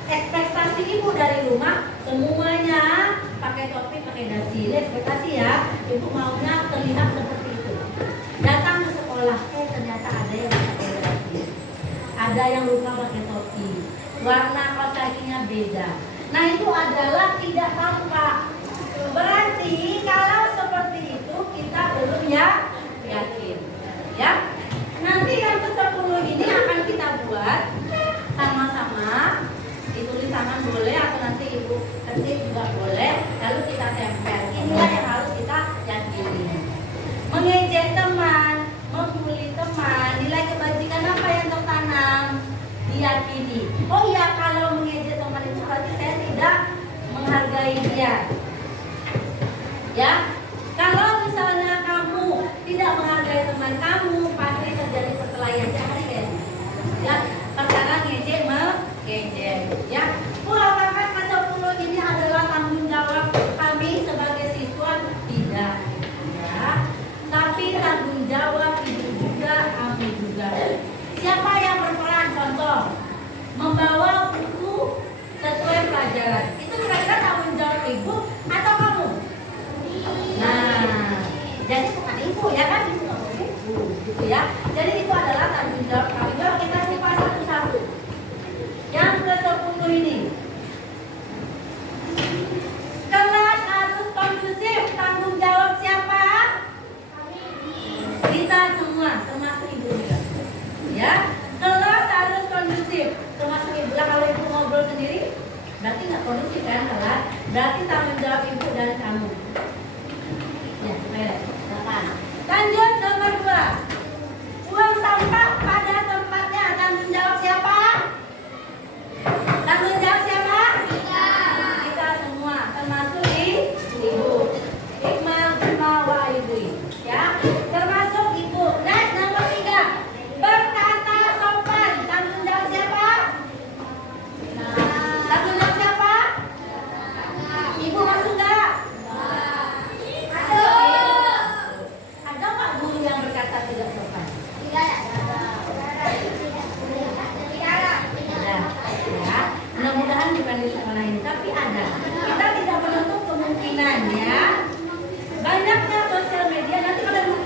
Ekspektasi ibu dari rumah semuanya pakai topi, pakai dasi. Ini ekspektasi ya. Ibu maunya terlihat seperti itu. Datang ke sekolah, ternyata ada yang pakai dasi, ada yang lupa pakai topi, warna kaos kakinya beda. Nah itu adalah tidak tampak. Berarti kalau seperti itu kita belum yakin. Ya. Nanti yang ke-10 ini akan kita buat pelajaran. Itu kira-kira tanggung jawab ibu atau kamu? Nah, jadi bukan ibu ya kan? Ibu nggak boleh ibu, gitu ya. Jadi itu adalah tanggung jawab kami. Yuk kita buka satu-satu. Yang ke-10 ini. Kelas harus kondusif. Tanggung jawab siapa? Kita semua, termasuk ibu juga. Ya, kelas harus kondusif, termasuk ibu. Ya, kalau ibu ngobrol sendiri, berarti nggak kondusif kan kelas? Berarti tanggung jawab ibu dan kamu. Ya, baik. Silakan. Lanjut nomor 2. Buang sampah pada tempatnya. Tanggung jawab siapa? Tanggung jawab siapa? Kita semua, termasuk ibu. Ikmal, wa ibu. Ya, termasuk ibu. Next nomor 3. Berkata sopan. Tanggung jawab siapa? Tanggung jawab siapa? Ibu masuk nggak? Masuk. Ada nggak guru yang berkata tidak sopan? Ada. Ya. Mudah-mudahan bukan di sekolah ini, tapi ada. Kita tidak menutup kemungkinan ya. Banyaknya sosial media nanti kalau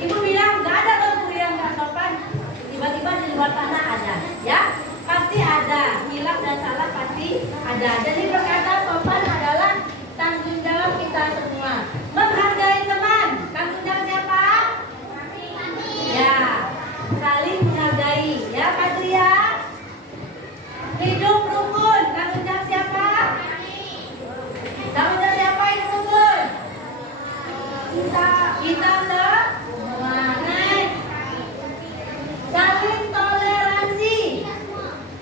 ibu bilang nggak ada loh guru yang nggak sopan, tiba-tiba di luar sana ada, ya pasti ada, hilaf dan salah pasti ada. Jadi berkata sopan adalah tanggung jawab kita semua. Menghargai teman, tanggung jawab siapa? Ya, saling menghargai, ya Patria. Hidup rukun, tanggung jawab siapa? Tanggung jawab siapa hidup rukun? Kita semua. Next. Saling toleransi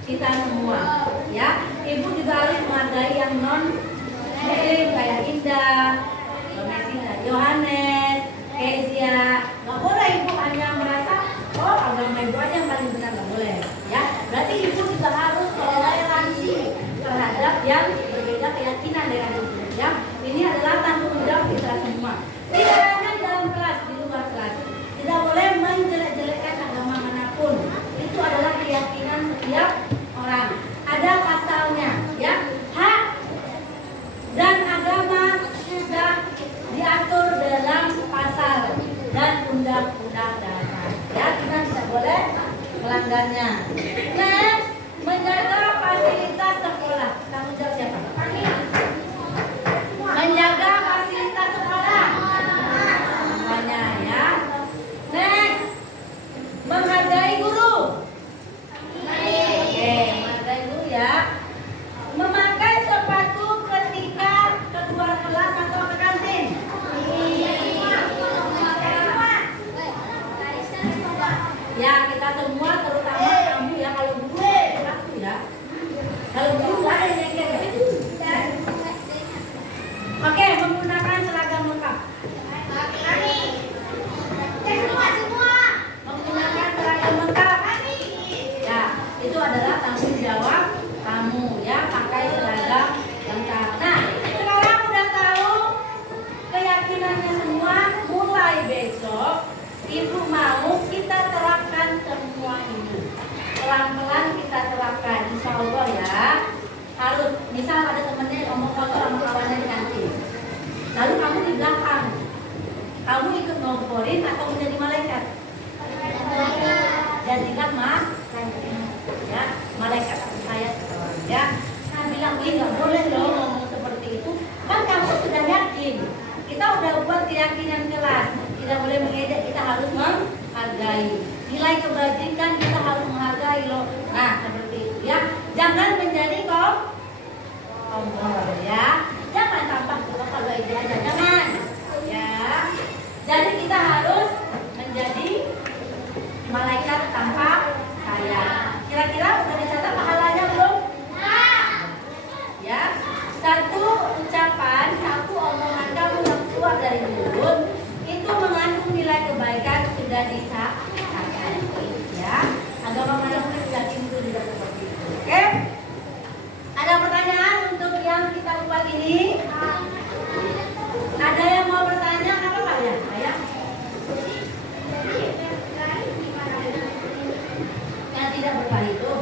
kita semua, ya. Ibu juga harus menghargai yang non muslim kayak Indah, Yohanes, Kezia. Nggak boleh ibu hanya merasa oh agama ibu aja yang paling benar, nggak boleh, ya. Berarti ibu juga harus toleransi terhadap yang berbeda keyakinan dengan ibu, ya. Ini adalah tanggung jawab kita semua. Tidak hanya di dalam kelas, di luar kelas. Tidak boleh menjelek-jelekkan agama manapun. Itu adalah keyakinan setiap orang. Ada pasalnya, ya. Hak dan agama sudah diatur dalam pasal dan undang-undang dasar. Ya, kita tidak boleh melanggarnya. Next, menjaga fasilitas sekolah. Tanggung jawab siapa? Menjaga fasilitas sekolah. Semuanya ya. Next, menghargai guru. Oke, menghargai guru ya. Memakai sepatu ketika keluar kelas atau ke kantin. Ya, kita semua terutama kamu ya, kalau guru sepatu ya. Kalau guru nggak ada yang kayak gitu. Oke, menggunakan seragam lengkap. Menggunakan seragam lengkap. Ya, itu adalah tanggung jawab kamu ya, pakai seragam lengkap. Nah, sekarang udah tahu keyakinannya semua. Mulai besok, ibu mau kita terapkan semua ini. Pelan-pelan kita terapkan, insya Allah ya. Harus, misal ada temennya ngomong kotor sama kawannya di kantin, lalu kamu di belakang, kamu ikut ngomporin atau menjadi malaikat? Jadilah ya, malaikat saya ya. Nah, bilang ini nggak boleh loh ngomong seperti itu. Kan kamu sudah yakin, kita udah buat keyakinan kelas, tidak boleh mengejek, kita harus menghargai. Nilai kebajikan kita harus menghargai loh. Nah, seperti itu ya. Jangan menjadi kompor ya. Jangan tampak juga kalau ide aja, jangan. Ya. Jadi kita harus menjadi malaikat tanpa sayap. Kira-kira udah dicatat pahalanya belum? Ya. Satu ucapan, satu omongan kamu yang keluar dari mulut itu mengandung nilai kebaikan, sudah dicatat. Ya. Agama manapun tidak itu tidak seperti itu. Oke? Ada pertanyaan untuk yang kita buat ini? Ada yang mau bertanya? Apa Pak ya? Saya? Yang tidak berkah itu?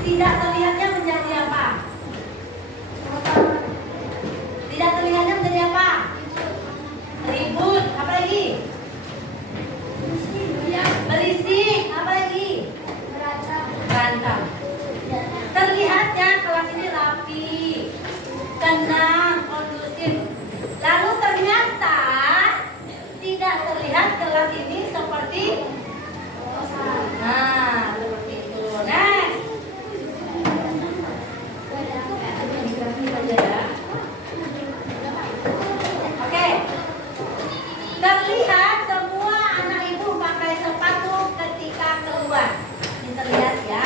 tidak terlihatnya menjadi apa? Tidak terlihatnya menjadi apa? Ribut. Apa lagi? Berisik. Apa lagi? Berantem. Terlihatnya kelas ini rapi, tenang, kondusif. Lalu ternyata tidak terlihat kelas ini seperti seperti itu. Next. Oke. Terlihat semua anak ibu pakai sepatu ketika keluar. Ini terlihat ya.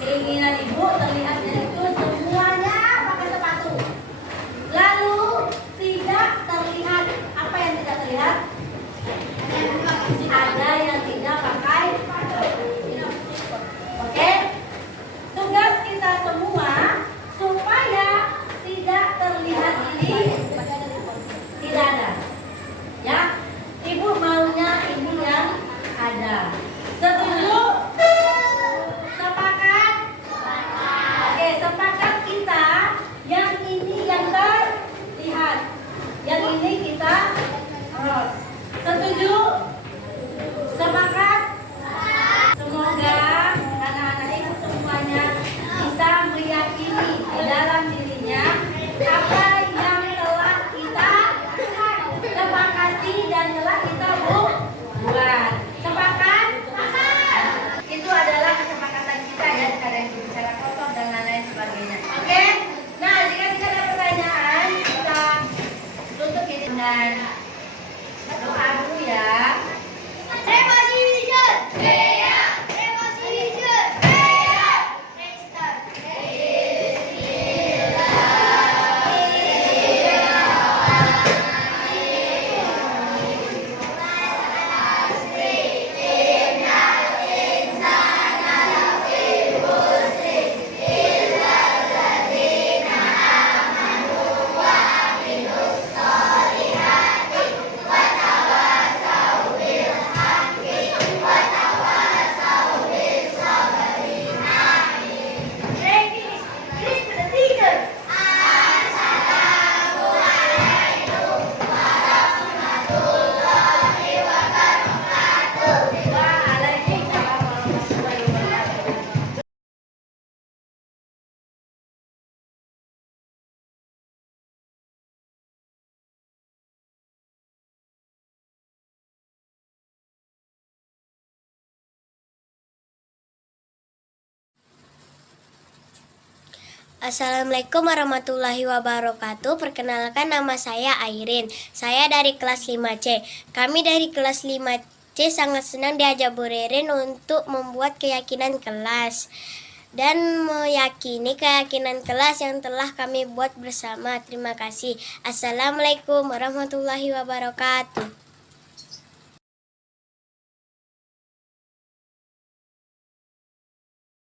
Keinginan ibu terlihatnya itu semuanya pakai sepatu. Lalu tidak terlihat. Apa yang tidak terlihat? Ada yang tidak pakai. Oke. Tugas kita semua supaya tidak terlihat ini tidak ada. Ya. Ibu maunya ini yang ada. Setuju? Sepakat? Oke, sepakat kita yang ini yang terlihat. Yang ini kita cross. Setuju? Sepakat? Semoga anak-anak ibu semuanya bisa meyakini di dalam dirinya apa yang telah kita sepakati dan telah kita buat. Sepakat? Itu adalah kesepakatan kita ya, kadang bicara kotor dan lain-lain sebagainya. Oke? Nah, jika tidak ada pertanyaan, kita tutup ini dengan doa dulu ya. Assalamualaikum warahmatullahi wabarakatuh. Perkenalkan, nama saya Airin. Saya dari kelas 5C. Kami dari kelas 5C sangat senang diajak Bu Ririn untuk membuat keyakinan kelas dan meyakini keyakinan kelas yang telah kami buat bersama. Terima kasih. Assalamualaikum warahmatullahi wabarakatuh.